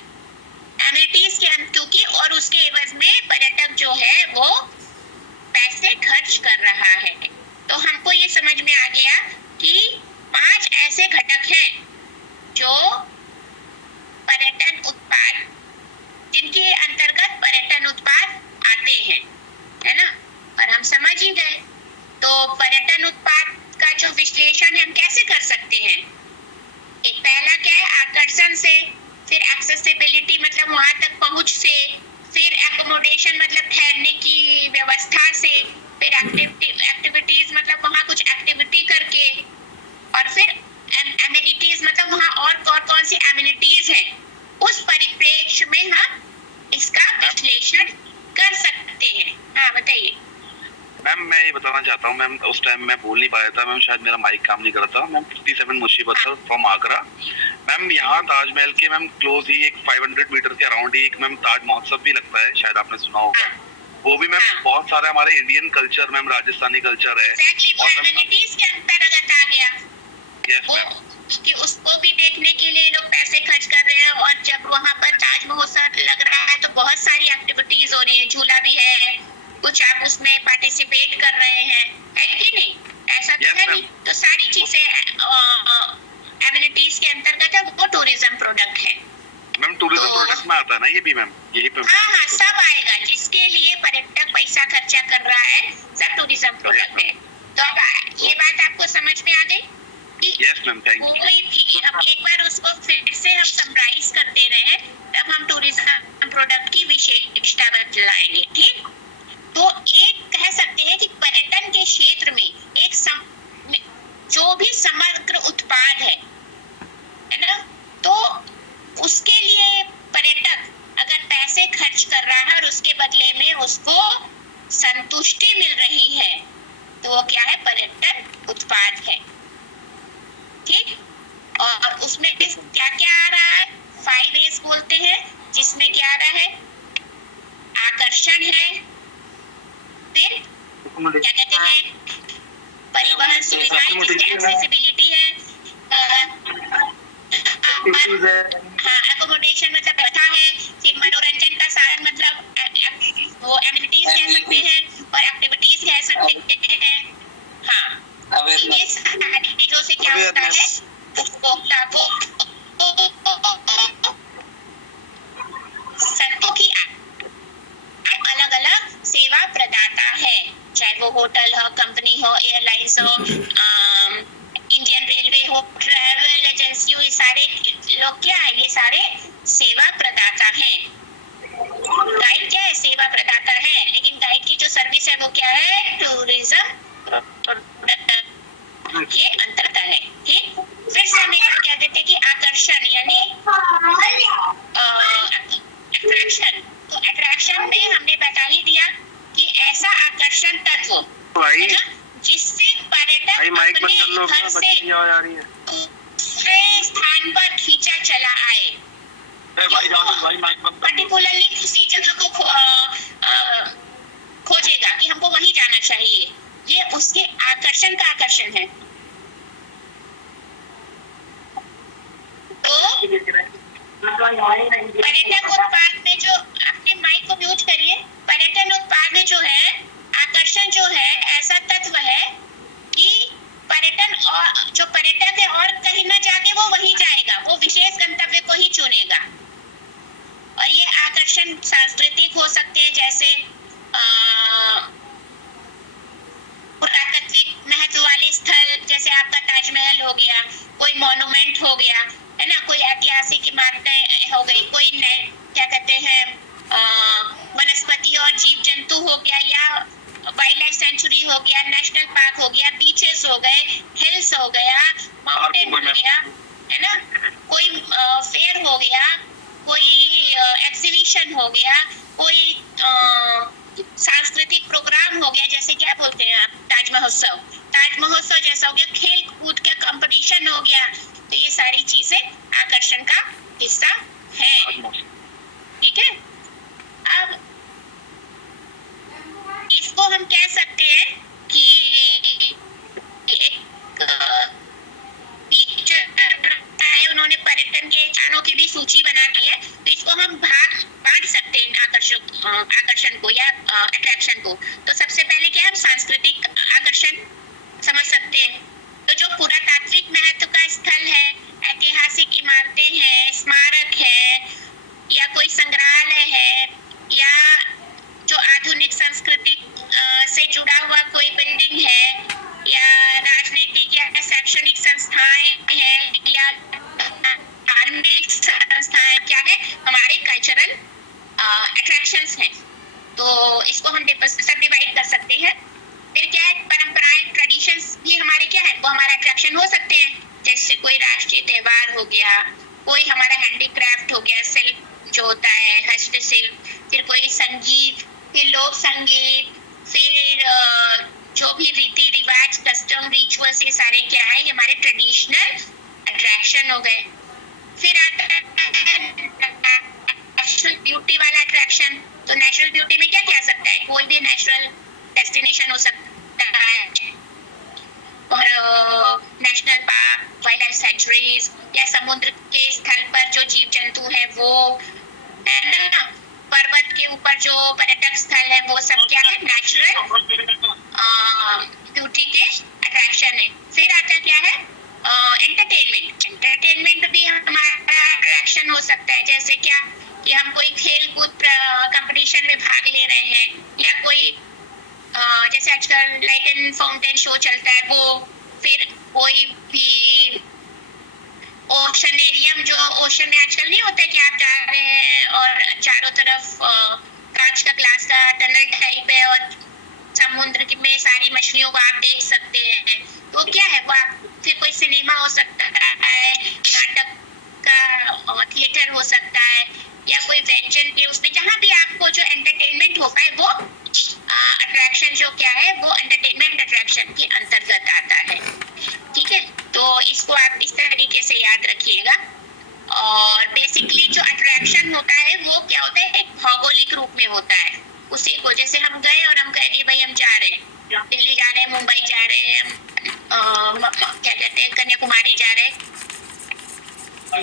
एमिनिटीज के क्योंकि और उसके एवज में पर्यटक जो है वो पैसे खर्च कर रहा है। तो हमको ये समझ में आ गया कि 5 ऐसे घटक हैं जो पर्यटन उत्पाद, जिनके अंतर्गत पर्यटन उत्पाद आते हैं, है ना? और हम समझ ही गए। तो पर्यटन उत्पाद का जो विश्लेषण हम कैसे कर सकते हैं? एक पहला क्या है? आकर्षण से, फिर एक्सेसिबिलिटी मतलब वहां तक पहुंच से, फिर एकोमोडेशन मतलब ठहरने की व्यवस्था से, फिर एक्टिविटीज मतलब वहां कुछ एक्टिविटी करके, और फिर एमिनिटीज मतलब वहां और कौन सी एमिनिटीज है, उस परिप्रेक्ष्य में हम इसका विश्लेषण कर सकते हैं। हाँ बताइए मैम। मैं ये बताना चाहता हूँ मैम, उस टाइम मैं बोल नहीं पाया था मैम, शायद मेरा माइक काम नहीं कर रहा था मैम। 57 मुसीबत फ्रॉम आगरा मैम। यहाँ ताजमहल के मैम क्लोज ही एक 500 मीटर के अराउंड ही एक मैम ताज महोत्सव भी लगता है, शायद आपने सुना होगा। वो भी मैम बहुत सारा हमारे Indian culture ma'am, Rajasthani culture है। एमिनिटीज के अंतर्गत आ गया। यस मैम, कि उसको भी देखने के लिए लोग पैसे खर्च कर रहे हैं, और जब वहाँ पर ताज महोत्सव लग रहा है तो बहुत सारी एक्टिविटीज हो रही है, झूला भी है, कुछ आप उसमें पार्टिसिपेट कर रहे हैं, है कि नहीं? ऐसा तो है नहीं। तो सारी चीजें एमिनिटीज के अंतर्गत है, वो टूरिज्म प्रोडक्ट है मैम। टूरिज्म प्रोडक्ट में आता है ना ये भी मैम, यही पे। हाँ, सब आएगा जिसके लिए पर्यटक पैसा खर्चा कर रहा है, सब टूरिज्म प्रोडक्ट है। तो अब ये बात आपको समझ में आ गई कि यस मैम, थैंक यू। कोई भी हम एक बार उसको फिर से हम समराइज कर दे रहे हैं, तब हम टूरिज्म प्रोडक्ट की विशेषता बतलाएंगे। ठीक, तो एक कह सकते हैं कि पर्यटन के क्षेत्र में एक जो भी समग्र उत्पाद है ना, तो उसके लिए पर्यटक अगर पैसे खर्च कर रहा है और उसके बदले में उसको संतुष्टि मिल रही है, तो वो क्या है? पर्यटन उत्पाद है। ठीक, और उसमें क्या क्या आ रहा है? 5 A's बोलते हैं, जिसमें क्या आ रहा है? आकर्षण है, फिर क्या कहते हैं? परिवहन सुविधाएं, एक्सेसिबिलिटी है, हाँ, एकोमोडेशन मतलब व्यवस्था है, फिर मनोरंजन का साधन मतलब वो एमिनिटीज कह सकते हैं, और एक्टिविटीज कह सकते हैं। हाँ, ये सारी चीजों से क्या होता है? उपभोक्ता को संतोषी अलग अलग सेवा प्रदाता है, चाहे वो होटल हो, कंपनी हो, एयरलाइंस हो, इंडियन रेलवे हो, ट्रैवल एजेंसी हो, ये सारे लोग क्या है? ये सारे सेवा प्रदाता हैं। गाइड क्या है? सेवा प्रदाता है, लेकिन गाइड की जो सर्विस है वो क्या है? टूरिज्म के अंतर्गत है। ठीक, फिर से हमें क्या कहते हैं कि आकर्षण यानी अट्रैक्शन। तो अट्रैक्शन में हमने बता ही दिया कि ऐसा आकर्षण तत्व है ना, जिससे पर्यटक अपने घर से दूसरे स्थान पर खींचा चला आए, पर्टिकुलरली उसी जगह को खोजेगा कि हमको वहीं जाना चाहिए। ये उसके आकर्षण का आकर्षण है। तो पर्यटन उत्पाद में जो, अपने माइक को म्यूट करिए, पर्यटन उत्पाद में जो है आकर्षण जो है ऐसा तत्व है कि पर्यटन और जो पर्यटक है और कहीं न जाके वो वहीं जाएगा, वो विशेष गंतव्य को ही चुनेगा। और ये आकर्षण सांस्कृतिक हो सकते हैं, जैसे पुरातात्विक महत्व वाले स्थल, जैसे आपका ताजमहल हो गया, कोई मॉन्यूमेंट हो गया, है ना, कोई ऐतिहासिक इमारतें हो गई, कोई हो गया या वाइल्ड लाइफ सेंचुरी हो गया, नेशनल पार्क हो गया, बीचेस हो गए, हिल्स हो गया, माउंटेन हो गया, है ना, कोई फेयर हो गया, कोई एग्जीबिशन हो गया, कोई सांस्कृतिक प्रोग्राम हो गया, जैसे क्या बोलते हैं आप, ताज महोत्सव जैसा हो गया, खेल कूद का कंपटीशन हो गया। तो ये सारी चीजें आकर्षण का हिस्सा है, ठीक है। अब इसको हम कह सकते हैं कि एक उन्होंने पर्यटन के स्थानों की भी सूची बना दी है, तो इसको हम बांट सकते हैं आकर्षण को या अट्रैक्शन को। तो सबसे पहले क्या है, सांस्कृतिक आकर्षण समझ सकते हैं, तो जो पुरातात्विक महत्व का स्थल है, ऐतिहासिक इमारतें हैं, स्मारक है, या कोई संग्रहालय है, या जो आधुनिक संस्कृति से जुड़ा हुआ कोई बिल्डिंग है, या राजनीतिक या शैक्षणिक संस्थाएं हैं, या धार्मिक संस्थाएं, क्या है, हमारे कल्चरल अट्रैक्शंस हैं। तो इसको हम सब डिवाइड कर सकते हैं। फिर क्या है, परंपराएं, ट्रेडिशंस भी हमारे क्या है, वो हमारा अट्रैक्शन हो सकते हैं। जैसे कोई राष्ट्रीय त्योहार हो गया, कोई हमारा हैंडीक्राफ्ट हो गया, शिल्प जो होता है, हस्तशिल्प, फिर कोई संगीत, फिर लोक संगीत, फिर जो भी रीति रिवाज, कस्टम, रिचुअल्स, ये सारे क्या है, ये हमारे ट्रेडिशनल अट्रैक्शन हो गए। फिर आता है नेचुरल ब्यूटी वाला अट्रैक्शन। तो नेचुरल ब्यूटी में क्या कह सकता है, कोई भी नेचुरल डेस्टिनेशन हो सकता है, और national park, wild life sanctuaries, या समुद्र के स्थल पर जो जीव जंतु है वो, है ना, पर्वत के ऊपर जो पर्यटक स्थल है, वो सब क्या है, नेचुरल ब्यूटी के अट्रैक्शन है। फिर आता क्या है, एंटरटेनमेंट भी हमारा अट्रैक्शन हो सकता है। जैसे क्या कि हम कोई खेल कूद कंपटीशन में भाग ले रहे हैं, या कोई जैसे आजकल लाइट एंड फाउंटेन शो चलता है वो, फिर कोई भी ओशनेरियम, जो ओशन में आजकल नहीं होता है कि आप जा रहे हैं और चारों तरफ कांच का ग्लास का टनल टाइप है और समुद्र में सारी मछलियों को आप देख सकते हैं। तो क्या है वो, आप फिर कोई सिनेमा हो सकता है, नाटक का थिएटर हो सकता है, या कोई व्यंजन के उसमें, जहाँ भी आपको जो एंटरटेनमेंट हो पाए, वो अट्रैक्शन जो क्या है, वो एंटरटेनमेंट अट्रैक्शन के अंतर्गत आता है, ठीक है। तो इसको आप इस तरीके से याद रखिएगा। और बेसिकली जो अट्रैक्शन होता है वो क्या होता है, एक भौगोलिक रूप में होता है। उसी को जैसे हम गए और हम कह दिए भाई हम जा रहे हैं, दिल्ली जा रहे हैं, मुंबई जा रहे हैं, क्या कहते हैं, कन्याकुमारी जा रहे हैं।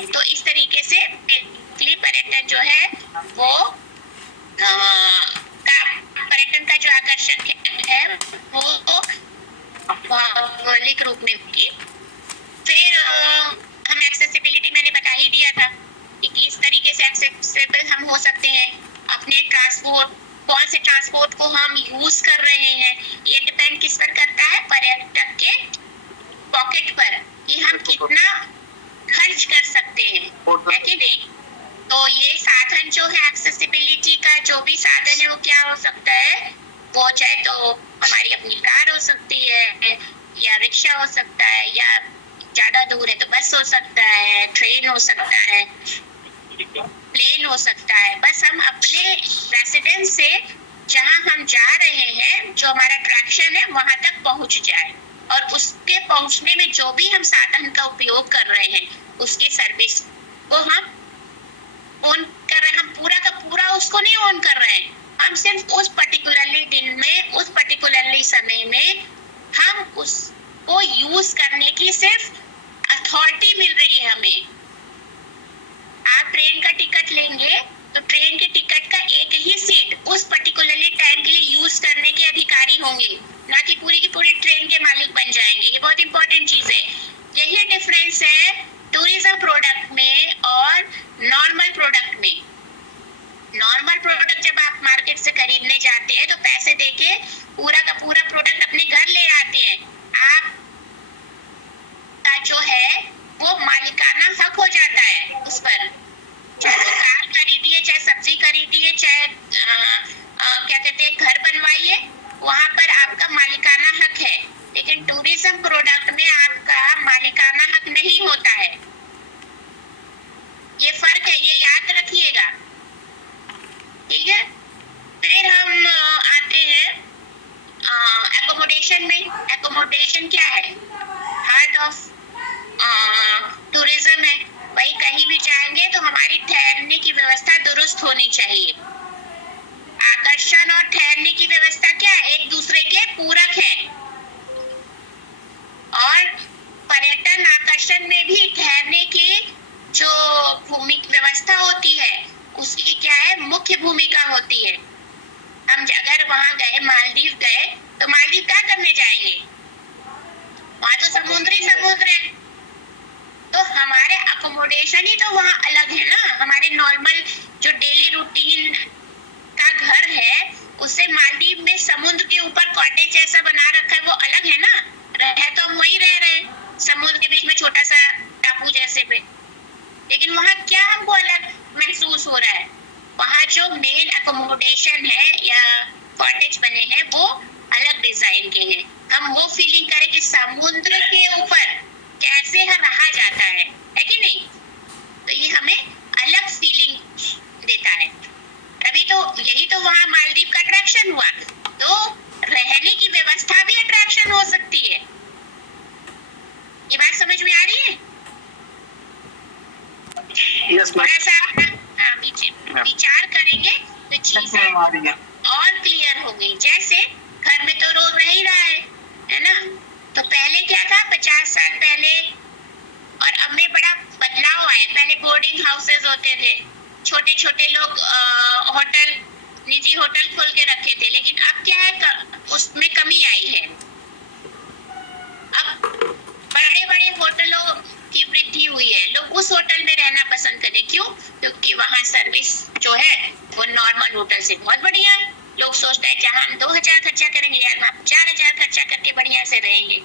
तो इस तरीके से पर्यटन जो है वो पर्यटन का जो आकर्षण है वो भौगोलिक रूप में होगी। फिर हम एक्सेसिबिलिटी मैंने बता ही दिया था कि किस तरीके से एक्सेसिबल हम हो सकते हैं। अपने ट्रांसपोर्ट, कौन से ट्रांसपोर्ट को हम यूज कर रहे हैं, ये डिपेंड किस पर करता है, पर्यटक के पॉकेट पर, कि हम कितना खर्च कर सकते हैं, है कि नहीं। तो ये साधन जो है, एक्सेसिबिलिटी का जो भी साधन है वो क्या हो सकता है, वो चाहे तो हमारी अपनी कार हो सकती है, या रिक्शा हो सकता है, या ज्यादा दूर है तो बस हो सकता है, ट्रेन हो सकता है, प्लेन हो सकता है। बस हम अपने रेसिडेंस से जहां हम जा रहे हैं, जो हमारा अट्रैक्शन है, वहां तक पहुंच जाए, और उसके पहुंचने में जो भी हम साधन का उपयोग कर रहे हैं, उसके सर्विस को हम ओन कर रहे हैं। हम पूरा का पूरा उसको नहीं ओन कर रहे हैं, हम सिर्फ उस पर्टिकुलरली दिन में, उस पर्टिकुलरली समय में हम उसको यूज करने की सिर्फ अथॉरिटी मिल रही है हमें। आप ट्रेन का टिकट लेंगे तो ट्रेन के टिकट का एक ही सीट उस पर्टिकुलरली टाइम के लिए यूज करने के अधिकारी होंगे, ना कि पूरी की पूरी ट्रेन के मालिक बन जाएंगे। ये बहुत इंपॉर्टेंट चीज है। यही डिफरेंस है टूरिज्म प्रोडक्ट में और नॉर्मल प्रोडक्ट में। नॉर्मल प्रोडक्ट जब आप मार्केट से खरीदने जाते हैं तो पैसे देके पूरा का पूरा प्रोडक्ट अपने घर ले आते हैं। आप का जो है वो मालिकाना हक हो जाता है उस पर, चाहे कार खरीदिए, चाहे सब्जी खरीदिए, चाहे क्या कहते हैं घर बनवाइए, वहां पर आपका मालिकाना हक है, लेकिन टूरिज्म प्रोडक्ट में आपका मालिकाना हक नहीं होता है। ये फर्क है, ये याद रखिएगा, ठीक है। फिर हम आते हैं एकोमोडेशन में। एकोमोडेशन क्या है? हार्ट ऑफ टूरिज्म है। भाई कहीं भी जाएंगे तो हमारी ठहरने की व्यवस्था दुरुस्त होनी चाहिए। आकर्षण और ठहरने की व्यवस्था क्या है? एक दूसरे के पूरक है। और पर्यटन आकर्षण में भी ठहरने की जो भूमि व्यवस्था होती है उसकी क्या है? मुख्य भूमिका होती है। हम अगर वहां गए, मालदीव गए, तो मालदीव क्या करने जाएंगे? वहां तो समुद्र है, तो हमारे अकोमोडेशन ही तो वहाँ अलग है ना। हमारे नॉर्मल जो डेली रूटीन का घर है उससे मालदीव में समुद्र के ऊपर कॉटेज जैसा बना रखा है, वो अलग है ना। रह तो हम वही रह रहे हैं, समुद्र के बीच में छोटा सा टापू जैसे पे, लेकिन वहाँ क्या हमको अलग महसूस हो रहा है? वहाँ जो मेन अकोमोडेशन है या कॉटेज बने हैं वो अलग डिजाइन के हैं। हम वो फीलिंग करें कि समुद्र के ऊपर कैसे रहा जाता है कि नहीं? तो ये हमें अलग फीलिंग देता है। अभी तो यही तो वहाँ मालदीव का अट्रैक्शन हुआ, तो रहने की व्यवस्था भी अट्रैक्शन हो सकती है। ये बात समझ में आ रही है? थोड़ा सा विचार करेंगे तो चीजें और क्लियर होगी। जैसे घर में तो रोज रह ही रहा है ना। तो पहले क्या था, 50 साल पहले और अब में बड़ा बदलाव आया। पहले बोर्डिंग हाउसेस होते थे, छोटे छोटे लोग होटल, निजी होटल खोल के रखे थे, लेकिन अब क्या है, उसमें कमी आई है। अब बड़े बड़े होटलों की वृद्धि हुई है। लोग उस होटल में रहना पसंद करें। क्यों? क्योंकि वहाँ सर्विस जो है वो नॉर्मल होटल से बहुत बढ़िया है। लोग सोचते हैं जहाँ हम 2000 खर्चा करेंगे यार, हम 4000 खर्चा करके बढ़िया से रहेंगे।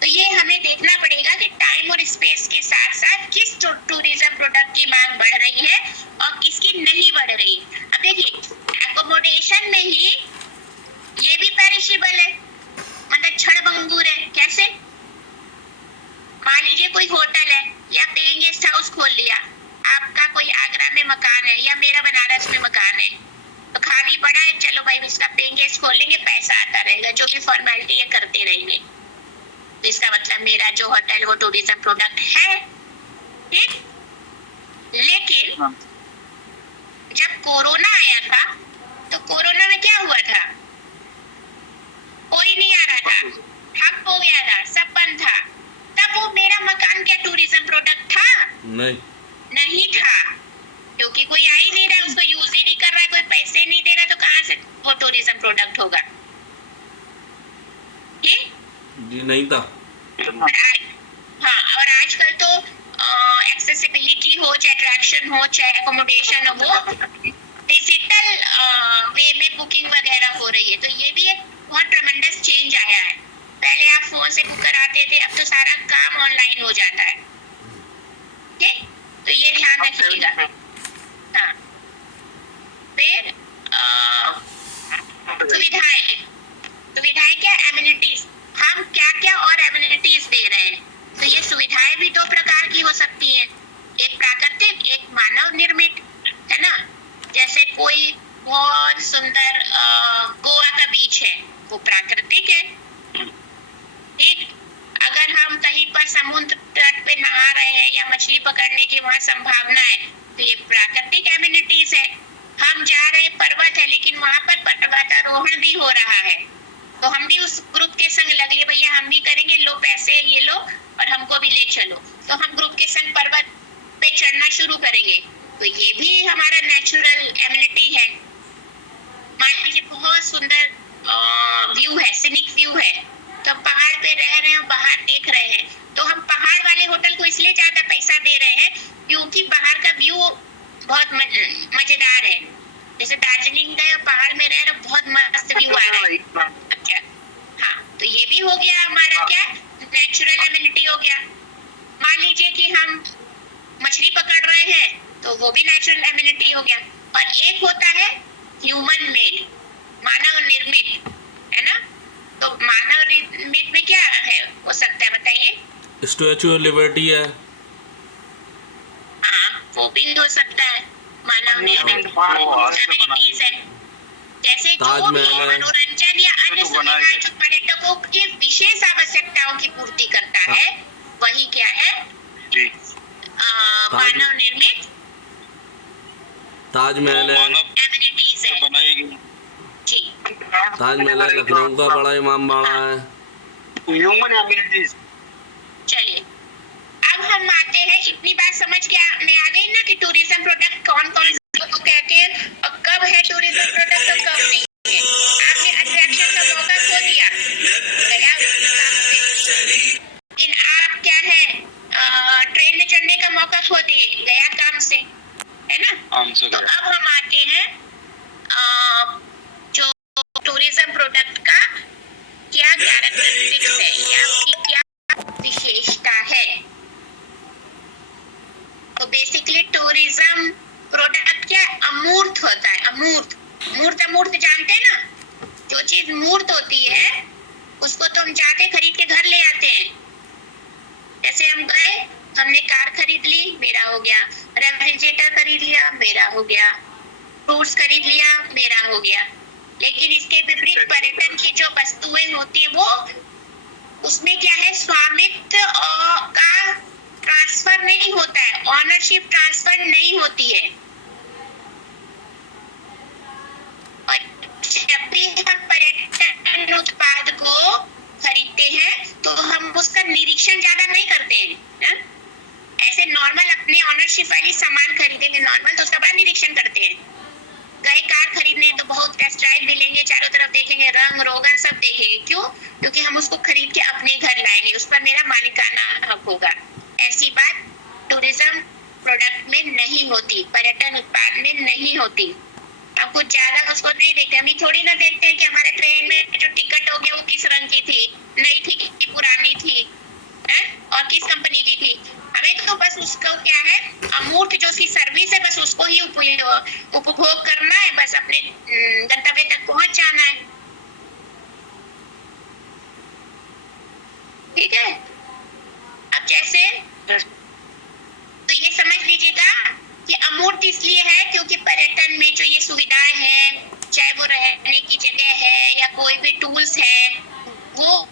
तो ये हमें देखना पड़ेगा कि टाइम और स्पेस के साथ साथ किस टूरिज्म प्रोडक्ट की मांग बढ़ रही है और किसकी नहीं बढ़ रही। अब देखिए, एकोमोडेशन में ही ये भी पेरिशेबल है, मतलब क्षणभंगुर है। कैसे? मान लीजिए कोई होटल है या पेइंग गेस्ट हाउस खोल लिया, आपका कोई आगरा में मकान है या मेरा बनारस में मकान है, तो खाली पड़ा है, चलो भाई इसका पेइंग गेस्ट खोल लेंगे, पैसा आता रहेगा, जो भी फॉर्मेलिटी है करते रहेंगे। तो इसका मतलब मेरा जो होटल वो टूरिज्म प्रोडक्ट है, ठीक। लेकिन जब कोरोना आया था तो कोरोना में क्या हुआ था? कोई नहीं आ रहा था, ठप हो गया था, सब बंद था। तब वो मेरा मकान क्या टूरिज्म प्रोडक्ट था? नहीं था, क्योंकि कोई आ ही नहीं रहा, उसको यूज ही नहीं कर रहा, कोई पैसे नहीं दे रहा, तो कहाँ से वो टूरिज्म प्रोडक्ट होगा? ठीक जी, नहीं था। हाँ, और आजकल तो एक्सेसिबिलिटी हो, चाहे अट्रैक्शन हो, चाहे एकोमोडेशन हो, वो डिजिटल वे में बुकिंग वगैरह हो रही है। तो ये भी एक बहुत ट्रेमेंडस चेंज आया है। पहले आप फोन से बुक कराते थे, अब तो सारा काम ऑनलाइन हो जाता है। ठीक, तो ये ध्यान रखिएगा। हाँ, फिर सुविधाएं क्या? एमिनिटीज। हम क्या क्या और एमिनिटीज दे रहे हैं? तो ये सुविधाएं भी दो प्रकार की हो सकती हैं, एक प्राकृतिक, एक मानव निर्मित, है ना। जैसे कोई बहुत सुंदर गोवा का बीच है, वो प्राकृतिक है, ठीक। अगर हम कहीं पर समुद्र तट पे नहा रहे हैं या मछली पकड़ने की वहाँ संभावना है, तो ये प्राकृतिक एमिनिटीज है। हम जा रहे हैं, पर्वत है, लेकिन वहाँ पर पर्वतारोहण भी हो रहा है, तो हम भी उस ग्रुप के संग लगे, भैया हम भी करेंगे, लो पैसे ये लो और हमको भी ले चलो, तो हम ग्रुप के संग पर्वत पे चढ़ना शुरू करेंगे। तो ये भी हमारा नेचुरल एमिनिटी है। मान लीजिए बहुत सुंदर व्यू है, सिनिक व्यू है, तो हम पहाड़ पे रह रहे हैं, बाहर देख रहे हैं, तो हम पहाड़ वाले होटल को इसलिए ज्यादा पैसा दे रहे हैं क्योंकि बाहर का व्यू बहुत मजेदार है। जैसे दार्जिलिंग गए, पहाड़ में रह रहे, बहुत मस्त व्यू आ रहा है। अच्छा, हाँ, तो ये भी हो गया हमारा क्या, नेचुरल एमिनिटी हो गया। मान लीजिए कि हम मछली पकड़ रहे हैं, तो वो भी नेचुरल एमिनिटी हो गया। और एक होता है human made, statue of liberty है। हाँ, वो भी हो सकता है। मानव निर्मित amenities है, जैसे जो भी ताजमहल है। मनोरंजन या अन्य सुविधाएं जो पर्यटकों की विशेष आवश्यकताओं की पूर्ति करता है, वही क्या है, जी मानव निर्मित ताजमहल है। एमिनिटीज है। बनाई गई जी, ताजमहल है, लखनऊ का बड़ा इमाम बाड़ा है। Human abilities. चलिए अब हम आते हैं, इतनी बात समझ के में आ गई ना कि टूरिज्म प्रोडक्ट कौन कौन से को कहते हैं और कब है टूरिज्म प्रोडक्ट और कब नहीं है। आपने अट्रैक्शन का मौका खो दिया, गया उसके काम से। लेकिन आप क्या है, ट्रेन में चढ़ने का मौका खो दिए, गया काम से, है ना। आंसर तो अब हम आते हैं जो टूरिज्म प्रोडक्ट का क्या कैरेक्टरिस्टिक्स है या उसकी क्या विशेषता है। तो बेसिकली टूरिज्म प्रोडक्ट क्या अमूर्त होता है। अमूर्त, मूर्त अमूर्त जानते हैं ना, जो चीज मूर्त होती है उसको तो हम जाके खरीद के घर ले आते हैं। जैसे हम गए, हमने कार खरीद ली, मेरा हो गया। रेफ्रिजरेटर खरीद लिया, मेरा हो गया। फ्रूट्स खरीद लिया, मेरा हो गया। लेकिन इसके विपरीत पर्यटन की जो वस्तुएं होती है वो, उसमें क्या है, स्वामित्व का ट्रांसफर नहीं होता है, ऑनरशिप ट्रांसफर नहीं होती है। और जब भी हम पर्यटन उत्पाद को खरीदते हैं तो हम उसका निरीक्षण ज्यादा नहीं करते हैं। ऐसे नॉर्मल अपने ऑनरशिप वाली सामान खरीदेंगे नॉर्मल, तो उसका बड़ा निरीक्षण करते हैं। गए कार खरीदने तो बहुत टेस्ट ड्राइव भी लेंगे, चारों तरफ देखेंगे, रंग रोगन सब देखेंगे। क्यों? क्योंकि हम उसको खरीद के अपने घर लाएंगे, उस पर मेरा मालिकाना हक होगा। ऐसी बात टूरिज्म प्रोडक्ट में नहीं होती, पर्यटन उत्पाद में नहीं होती। हम कुछ ज्यादा उसको नहीं देखते। हम ये थोड़ी ना देखते हैं कि हमारे ट्रेन में जो टिकट हो गया वो किस रंग की थी, नई थी कि पुरानी थी, है और किस कंपनी की थी। हमें तो बस उसको क्या है, अमूर्त जो उसकी सर्विस है, बस उसको ही उपभोग करना है, बस अपने गंतव्य तक पहुंच जाना है। ठीक है। अब जैसे तो ये समझ लीजिएगा कि अमूर्त इसलिए है क्योंकि पर्यटन में जो ये सुविधाएं हैं, चाहे वो रहने की जगह है या कोई भी टूल्स है, वो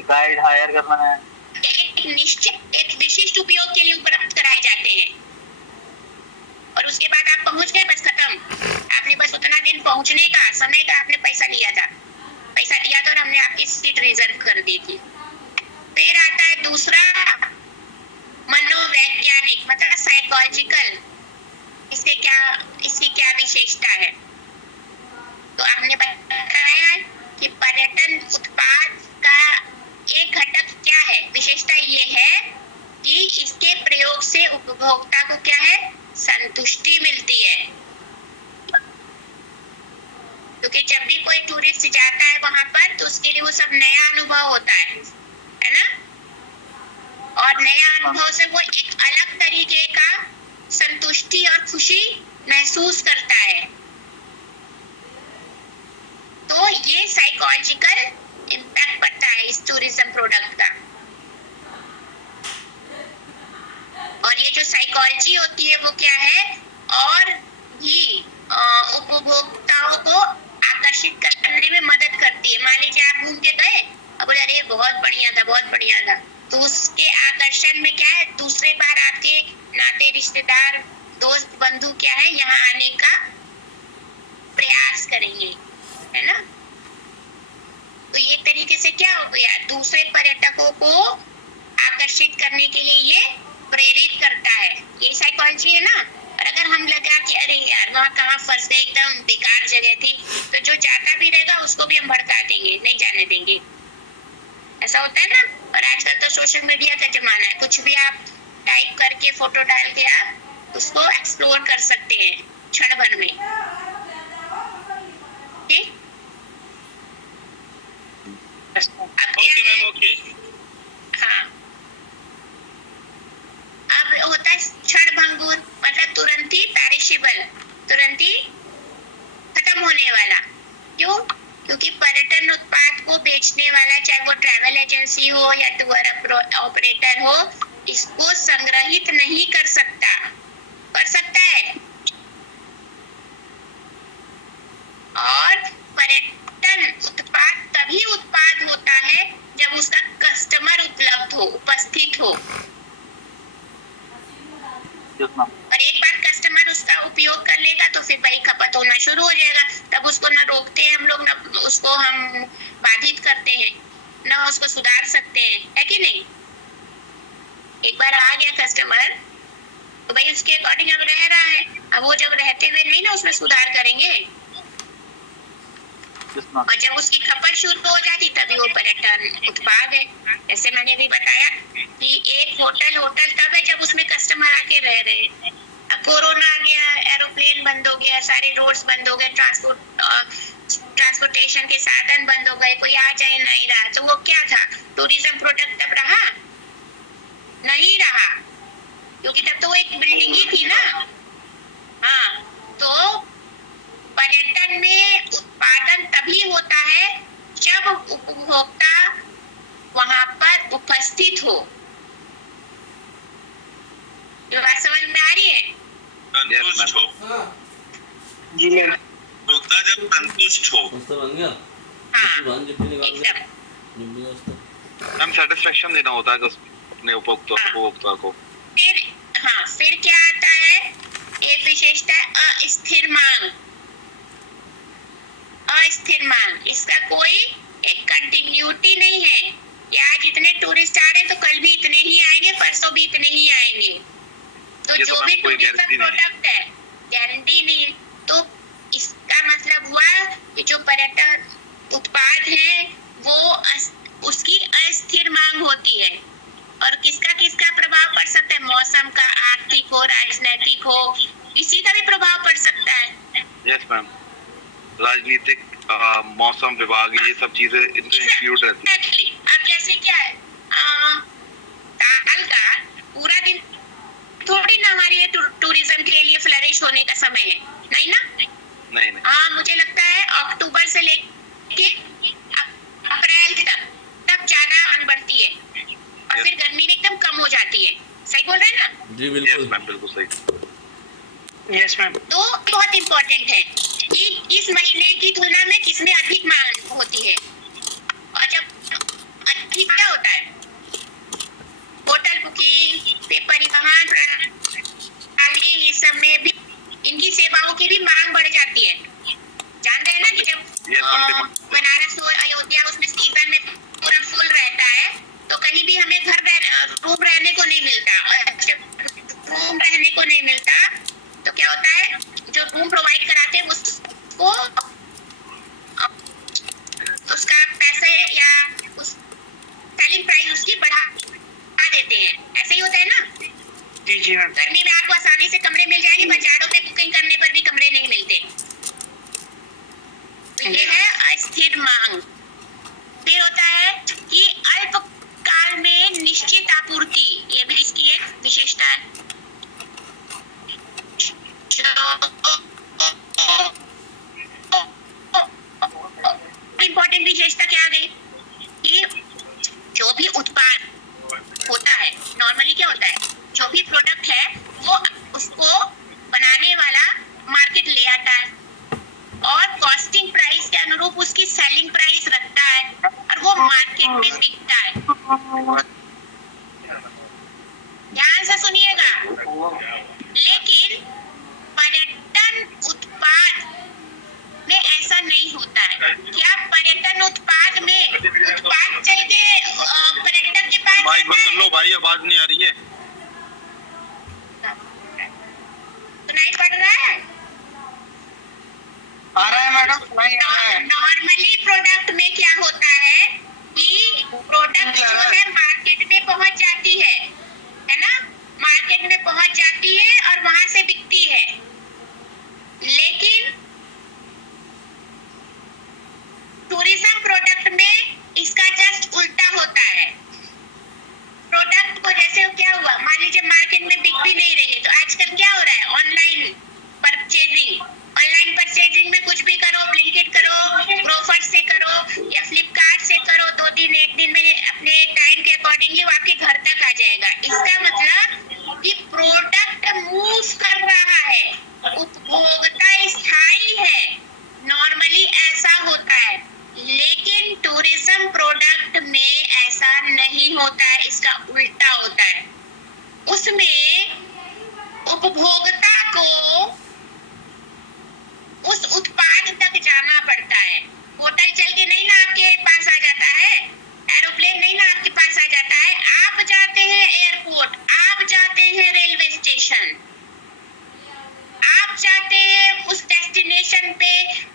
गाइड हायर करना है, एक निश्चित एक विशिष्ट उपयोग के लिए उपलब्ध कराए जाते हैं। और उसके बाद आप पहुंच गए, बस खत्म। आपने बस उतना दिन पहुंचने का समय का आपने पैसा दिया था और हमने आपकी सीट रिजर्व कर दी थी। फिर आता है दूसरा, मनोवैज्ञानिक, मतलब साइकोलॉजिकल। इसकी क्या विशेषता है। तो आपने बताया कि पर्यटन उत्पाद का एक घटक क्या है, विशेषता ये है कि इसके प्रयोग से उपभोक्ता को क्या है, संतुष्टि मिलती है। क्योंकि जब भी कोई टूरिस्ट जाता है वहां पर तो उसके लिए वो सब नया अनुभव होता है ना। और नया अनुभव से वो एक अलग तरीके का संतुष्टि और खुशी महसूस करता है। तो ये साइकोलॉजिकल इम्पैक्ट पड़ता है इस टूरिज्म प्रोडक्ट का। और ये जो साइकोलॉजी होती है वो क्या है, और भी उपभोक्ताओं को आकर्षित करने में मदद करती है। मान लीजिए आप घूम के गए और बोले अरे बहुत बढ़िया था, तो उसके आकर्षण में क्या है, दूसरे बार आपके नाते रिश्तेदार दोस्त बंधु क्या है, यहाँ आने का प्रयास करेंगे, है ना। तो ये तरीके से क्या हो गया, दूसरे पर्यटकों को आकर्षित करने के लिए ये प्रेरित करता है। ये साइकोलॉजी है ना। और अगर हम लगा कि अरे यार वहाँ कहाँ फंस गए, एकदम बेकार जगह थी, तो जो जाता भी रहेगा उसको भी हम भड़का देंगे, नहीं जाने देंगे। ऐसा होता है ना। और आजकल तो सोशल मीडिया का जमाना है, कुछ भी आप टाइप करके फोटो डाल के आप उसको एक्सप्लोर कर सकते हैं क्षण भर में। ठीक। अब क्या है, हाँ, अब होता है क्षण भंगुर, मतलब तुरंत ही पेरिशेबल, तुरंत ही खत्म होने वाला। क्यों? क्योंकि पर्यटन उत्पाद को बेचने वाला, चाहे वो ट्रैवल एजेंसी हो या टूर ऑपरेटर हो, इसको संग्रहित नहीं कर सकता। कर सकता है? और पर्यटन उत्पाद तभी उत्पाद होता है जब उसका कस्टमर उपलब्ध हो, उपस्थित हो। Yes ma'am. और एक बार कस्टमर उसका उपयोग कर लेगा तो फिर भाई खपत होना शुरू हो जाएगा। तब उसको न रोकते हैं हम लोग, न उसको हम बाधित करते हैं, न उसको सुधार सकते हैं, है कि नहीं? एक बार आ गया कस्टमर तो भाई उसके अकॉर्डिंग अब रह रहा है। अब वो जब रहते हुए नहीं ना उसमें सुधार करेंगे, यस मैम। और जब उसकी खपत शुरू हो जाती तभी वो पर्यटन उत्पाद है। ऐसे मैंने भी बताया कि एक होटल तब है जब उसमें कस्टमर आके रह रहे हैं। अब कोरोना आ गया, एरोप्लेन बंद हो गया, सारे रोड्स बंद हो गए, ट्रांसपोर्टेशन के साधन बंद हो गए, कोई आ जाए नहीं रहा, तो वो क्या था? टूरिज्म प्रोडक्ट तब रहा नहीं रहा, क्योंकि तब तो वो एक बिल्डिंग ही थी ना। हाँ, तो पर्यटन में उत्पादन तभी होता है जब उपभोक्ता वहां पर उपस्थित हो। ये बात समझ में आ रही है? संतुष्ट हो। जी मैम। उपभोक्ता जब संतुष्ट हो। मस्त बन गया। हाँ, दुकान जितनी निकाल दे एकदम। निम्बी मस्त। मैम सेटिस्फेक्शन देना होता है अपने उपभोक्ता को। फिर क्या आता है? एक विशेषता है अस्थिर मांग। अस्थिर मांग, इसका कोई एक कंटिन्यूटी नहीं है कि आज इतने टूरिस्ट आ रहे हैं तो कल भी इतने ही आएंगे, परसों भी इतने ही आएंगे। तो जो भी टूरिज्म प्रोडक्ट है, गारंटी नहीं। तो इसका मतलब हुआ कि जो पर्यटन उत्पाद है वो उसकी अस्थिर मांग होती है। और किसका किसका प्रभाव पड़ सकता है? मौसम का, आर्थिक हो, राजनीतिक हो, इसी का भी प्रभाव पड़ सकता है। यस मैम, राजनीतिक, मौसम विभाग, ये सब चीजें इनके इंक्लूड रहती है। अब जैसे क्या है, साल का पूरा दिन थोड़ी ना हमारे टूरिज्म के लिए फ्लरिश होने का समय है, नहीं ना? नहीं। हाँ, मुझे लगता है अक्टूबर से लेके अप्रैल तक ज्यादा मांग बढ़ती है और फिर गर्मी में एकदम कम हो जाती है। सही बोल रहे हैं ना? जी यस बिल्कुल। मैम, बिल्कुल सही। Yes ma'am. तो बहुत इम्पोर्टेंट है कि इस महीने की तुलना में किसमें अधिक मांग होती है। और जब अधिक क्या होता है? होटल बुकिंग, परिवहन प्रणाली, इस सब में भी इनकी सेवाओं की भी मांग बढ़ जाती है। जान रहे हैं ना कि जब बनारस हो, अयोध्या, उसमें सीजन में पूरा फुल रहता है तो कहीं भी हमें रूम रहने को नहीं मिलता। और जब रूम रहने को नहीं मिलता तो क्या होता है? जो रूम प्रोवाइड कराते हैं उसको उसका पैसे या उस सेलिंग प्राइस उसकी बढ़ा देते हैं। ऐसे ही होता है ना? जी मैम। गर्मी में आपको आसानी से कमरे मिल जाएंगे, बाजारों में बुकिंग करने पर भी कमरे नहीं मिलते। तो ये है अस्थिर मांग। फिर होता है कि अल्पकाल में निश्चित आपूर्ति, ये भी इसकी एक विशेषता है। इम्पोर्टेंट विशेषता क्या आ गई कि जो भी उत्पाद होता है, नॉर्मली क्या होता है, जो भी प्रोडक्ट है वो उसको बनाने वाला मार्केट ले आता है और कॉस्टिंग प्राइस के अनुरूप उसकी सेलिंग प्राइस रखता है और वो मार्केट में बिकता है। ध्यान से सुनिएगा। लेकिन पर्यटन उत्पाद में ऐसा नहीं होता है। क्या पर्यटन उत्पाद में उत्पाद चल के पर्यटक के पास माइक बंद कर लो भाई, आवाज नहीं आ रही है। सुनाई पड़ रहा है? आ रहा है मैडम, सुनाई आ रहा है। नॉर्मली प्रोडक्ट में क्या होता है कि प्रोडक्ट जो है मार्केट में पहुंच जाती है ना? मार्केट में पहुंच जाती है और वहां से बिकती है। लेकिन टूरिज्म प्रोडक्ट में इसका जस्ट उल्टा होता है। प्रोडक्ट को जैसे क्या हुआ, मान लीजिए मार्केट में बिक भी नहीं रही है तो आजकल क्या हो रहा है? Online purchasing. ऑनलाइन परचेजिंग में कुछ भी करो, ब्लिंकिट करो,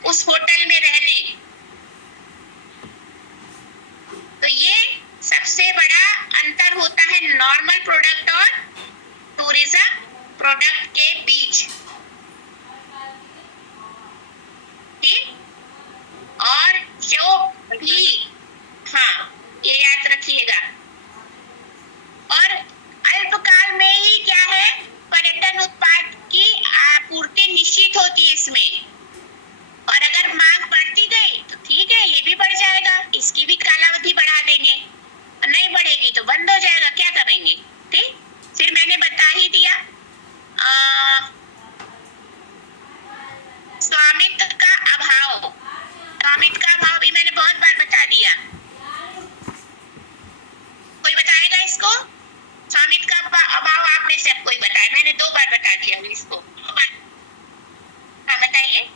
उस होटल में रहने। तो ये सबसे बड़ा अंतर होता है नॉर्मल प्रोडक्ट और टूरिज्म प्रोडक्ट के बीच। ठीक, और जो भी, हाँ ये याद रखिएगा। और अल्पकाल में ही क्या है, पर्यटन उत्पाद की आपूर्ति निश्चित होती है इसमें, और अगर मांग बढ़ती गई तो ठीक है, ये भी बढ़ जाएगा, इसकी भी कालावधि बढ़ा देंगे, और नहीं बढ़ेगी तो बंद हो जाएगा, क्या करेंगे। ठीक, फिर मैंने बता ही दिया स्वामित्व का अभाव। स्वामित्व का अभाव भी मैंने बहुत बार बता दिया। कोई बताएगा इसको? स्वामित्व का अभाव आपने सब कोई बताया, मैंने 2 बार बता दिया इसको। हाँ बताइए।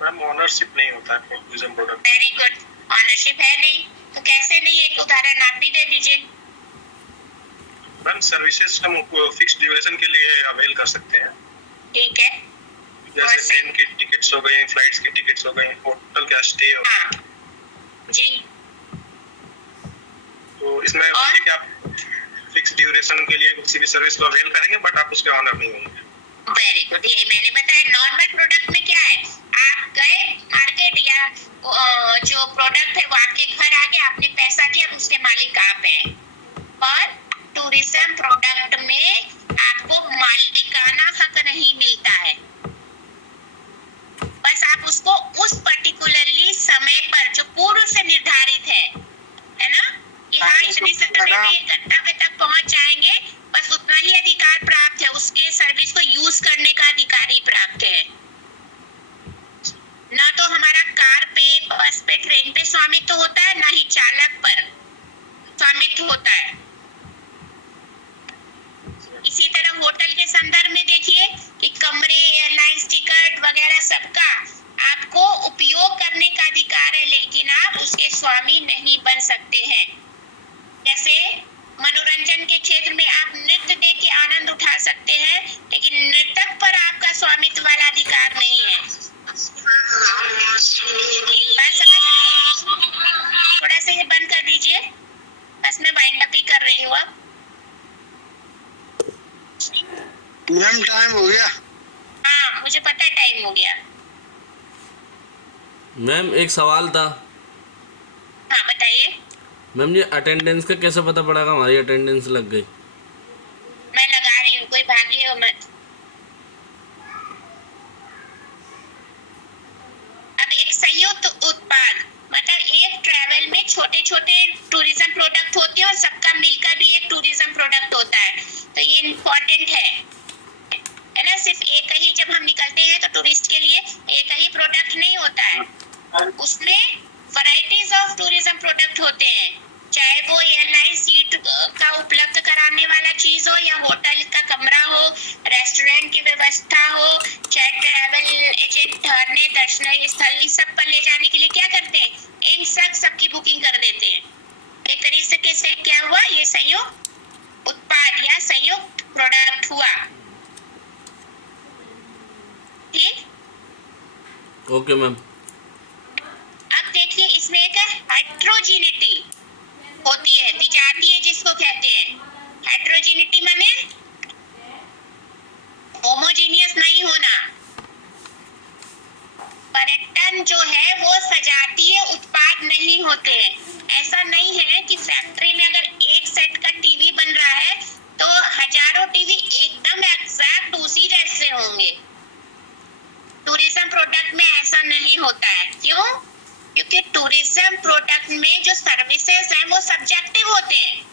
मैम ऑनरशिप नहीं होता है tourism product. Very good, ownership है नहीं तो कैसे नहीं, एक उदाहरण आप भी दे दीजिए। मैम सर्विसेज हम फिक्स ड्यूरेशन के लिए अवेल कर सकते हैं, ठीक है, जैसे ट्रेन की टिकट्स हो गई, फ्लाइट्स की टिकट्स हो गई, होटल का स्टे हो गया। हाँ जी। तो इसमें होंगे कि आप फिक्स ड्यूरेशन के लिए किसी भी सर्विस को अवेल करेंगे बट आप उसके ऑनर नहीं होंगे। वेरी गुड, ये मैंने बताया। नॉर्मल प्रोडक्ट में क्या है, आप गए मार्केट या जो प्रोडक्ट है वो आपके घर आ गया, आपने पैसा दिया, उसके मालिक आप हैं। और टूरिज्म प्रोडक्ट में आपको मालिकाना हक नहीं मिलता है, बस आप उसको उस पर्टिकुलरली समय पर जो पूर्व से निर्धारित है ना, कि हाँ इतनी समय में गंतव्य तक पहुंच जाएंगे, बस उतना ही अधिकार प्राप्त है, उसके सर्विस को यूज करने का अधिकार ही प्राप्त है। ना तो हमारा कार पे, बस पे, ट्रेन पे स्वामित्व होता है, ना ही चालक पर स्वामित्व होता है। इसी तरह होटल के संदर्भ में देखिए कि कमरे, एयरलाइंस टिकट वगैरह सबका आपको उपयोग करने का अधिकार है, लेकिन आप उसके स्वामी नहीं बन सकते हैं। जैसे मनोरंजन के क्षेत्र में आप नृत्य देख के आनंद उठा सकते हैं, लेकिन नर्तक पर आपका स्वामित्व वाला अधिकार नहीं है। बात समझ रही है? थोड़ा सा ये बंद कर दीजिए, बस मैं वाइंड अप ही कर रही हूँ अब। मैम टाइम हो गया। हाँ मुझे पता है टाइम हो गया। मैम एक सवाल था। हाँ बताइए। मैम ये अटेंडेंस का कैसे पता पड़ेगा हमारी अटेंडेंस लग गई? मैं लगा रही हूँ, कोई भागिए मत। अब एक संयुक्त उत्पाद मतलब एक ट्रैवल में छोटे छोटे टूरिज्म प्रोडक्ट होते हैं और सबका मिलकर भी एक टूरिज्म प्रोडक्ट होता है, तो ये इम्पोर्टेंट है ना। सिर्फ एक ही जब हम निकलते हैं तो टूरिस्ट के लिए एक ही प्रोडक्ट नहीं होता है, उसमें वैरायटीज ऑफ टूरिज्म प्रोडक्ट होते हैं, चाहे वो एयरलाइन सीट का उपलब्ध कराने वाला चीज हो या होटल का कमरा हो, रेस्टोरेंट की व्यवस्था हो, चाहे ट्रैवल एजेंट ठहरने, दर्शनीय स्थल, इस सब पर ले जाने के लिए क्या करते हैं, इन सबकी बुकिंग कर देते हैं। एक तरीके से क्या हुआ, ये संयुक्त उत्पाद या संयुक्त प्रोडक्ट हुआ। ठीक, ओके मैम। अब देखिए इसमें एक हेट्रोजीनिटी होती है, विजातीय जिसको कहते हैं। हेट्रोजीनिटी माने होमोजीनियस नहीं होना। पर्यटन जो है वो सजातीय उत्पाद नहीं होते हैं। ऐसा नहीं है कि फैक्ट्री में अगर एक सेट का टीवी बन रहा है तो हजारों टीवी एकदम एग्जैक्ट उसी जैसे होंगे। टूरिज्म प्रोडक्ट में ऐसा नहीं होता है। क्यों? क्योंकि टूरिज्म प्रोडक्ट में जो सर्विसेज हैं वो सब्जेक्टिव होते हैं।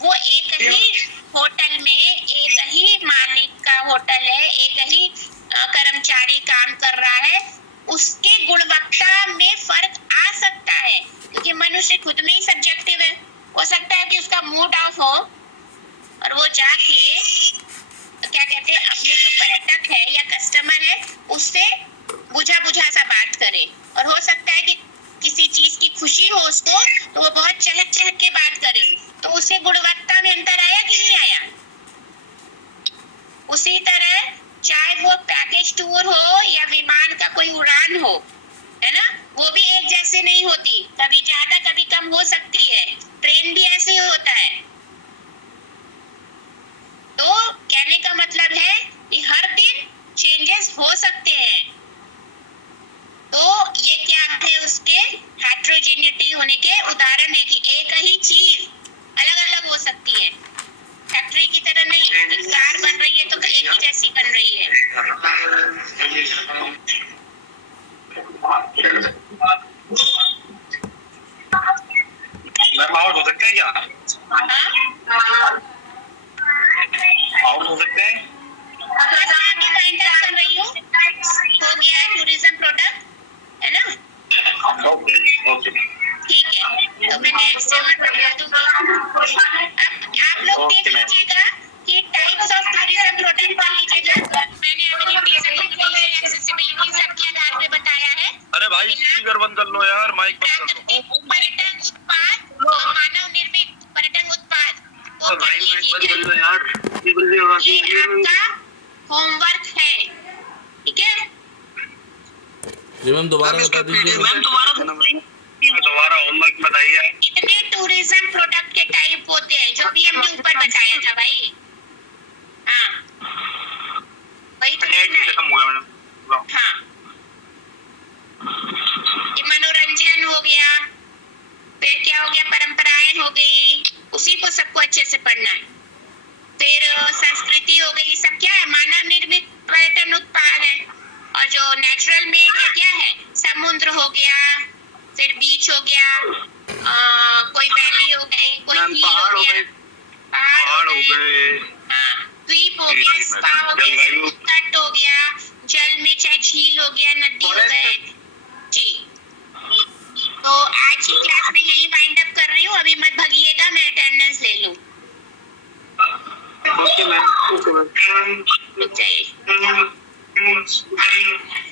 वो एक ही होटल में एक ही मालिक का होटल है, एक ही कर्मचारी काम कर रहा है, उसके गुणवत्ता में फर्क आ सकता है क्योंकि मनुष्य खुद में ही सब्जेक्टिव है। हो सकता है कि उसका मूड ऑफ हो और वो जाके क्या कहते हैं अपने जो पर्यटक है या कस्टमर है उससे बुझा बुझा सा बात करे, और हो सकता है कि किसी चीज की खुशी हो उसको तो वो बहुत चहक चहक के बात करे, तो उसे गुणवत्ता में अंतर आया कि नहीं आया। उसी तरह चाहे वो पैकेज टूर हो या विमान का कोई उड़ान प्रोडक्शन हो, है ना, वो भी एक जैसे नहीं होती, कभी ज्यादा कभी कम हो सकती है, ट्रेन भी ऐसे ही होता है। तो कहने का मतलब है कि हर दिन चेंजेस हो सकते हैं। तो ये क्या है, उसके हेट्रोजेनिटी होने के उदाहरण है कि एक ही चीज अलग अलग हो सकती है, फैक्ट्री की तरह नहीं कि कार बन रही है तो एक ही जैसी बन रही है। मैम आउट हो सकते हैं क्या? हाँ? आउट हो सकते हैं? आगे फाइंड आउट कर रही हूँ, हो गया टूरिज्म प्रोडक्ट, है ना? ओके ओके ठीक है, तो मैं नेक्स्ट से बता दूंगी। अब आप लोग देख लीजिएगा कि टाइप्स ऑफ टूरिज्म प्रोडक्ट कर लीजिएगा। मैंने एमिनिटीज, एक्सेसिबिलिटी सबके आधार पे बताया है। अरे भाई स्पीकर बंद कर लो यार, माइक बंद कर लो। पर्यटन उत्पाद और मानव निर्मित पर्यटन उत्पाद को कर लीजिएगा। ये आपका होमवर्क है, ठीक है? जी मैम दोबारा बता दीजिए। दोबारा होमवर्क बताइए। कितने टूरिज्म प्रोडक्ट के टाइप होते हैं जो भी हमने ऊपर बताया था भाई? हाँ, वही तो लिखना है। खत्म हो गया मैडम। हाँ, ये मनोरंजन हो गया, फिर क्या हो गया, परंपराएं हो गई, उसी को सबको अच्छे से पढ़ना है। फिर संस्कृति हो गई, सब क्या है, मानव निर्मित पर्यटन उत्पाद है। और जो नेचुरल मेड है क्या है, समुद्र हो गया, फिर बीच हो गया, कोई वैली हो गई, कोई हिल हो गया, पहाड़ हो गए, हाँ, द्वीप हो गया, स्पा हो गया, तट हो गया, जल में चाहे झील हो गया, नदी हो गए। जी, तो आज की क्लास में यही वाइंड अप कर रही हूँ, अभी मत भागिएगा, मैं अटेंडेंस ले लूँ। Okay ma'am. रुक जाइए।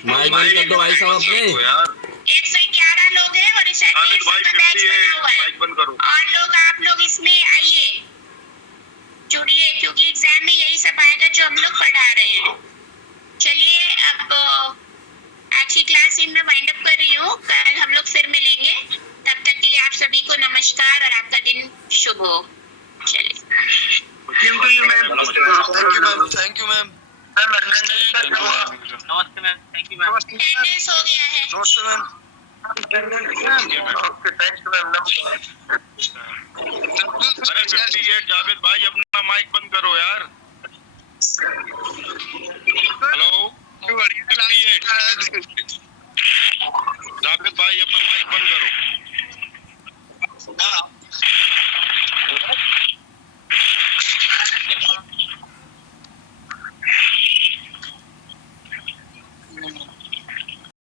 माइक बंद कर दो भाई साहब अपने। 111 लोग हैं और इस बैच बना हुआ है। और लोग, आप लोग इसमें आइए, जुड़िए, क्योंकि एग्जाम में यही सब आएगा जो हम लोग पढ़ा रहे हैं। चलिए, अब आज की क्लास मैं वाइंड अप कर रही हूँ, कल हम लोग फिर मिलेंगे। तब तक के लिए आप सभी को नमस्कार और आपका दिन शुभ हो। चलिए, थैंक यू मैम। नमस्ते ma'am, thank you ma'am. Attendance हो गया है। नमस्ते मैम। Okay thanks ma'am. अरे 58 जावेद भाई अपना माइक बंद करो यार। हेलो 58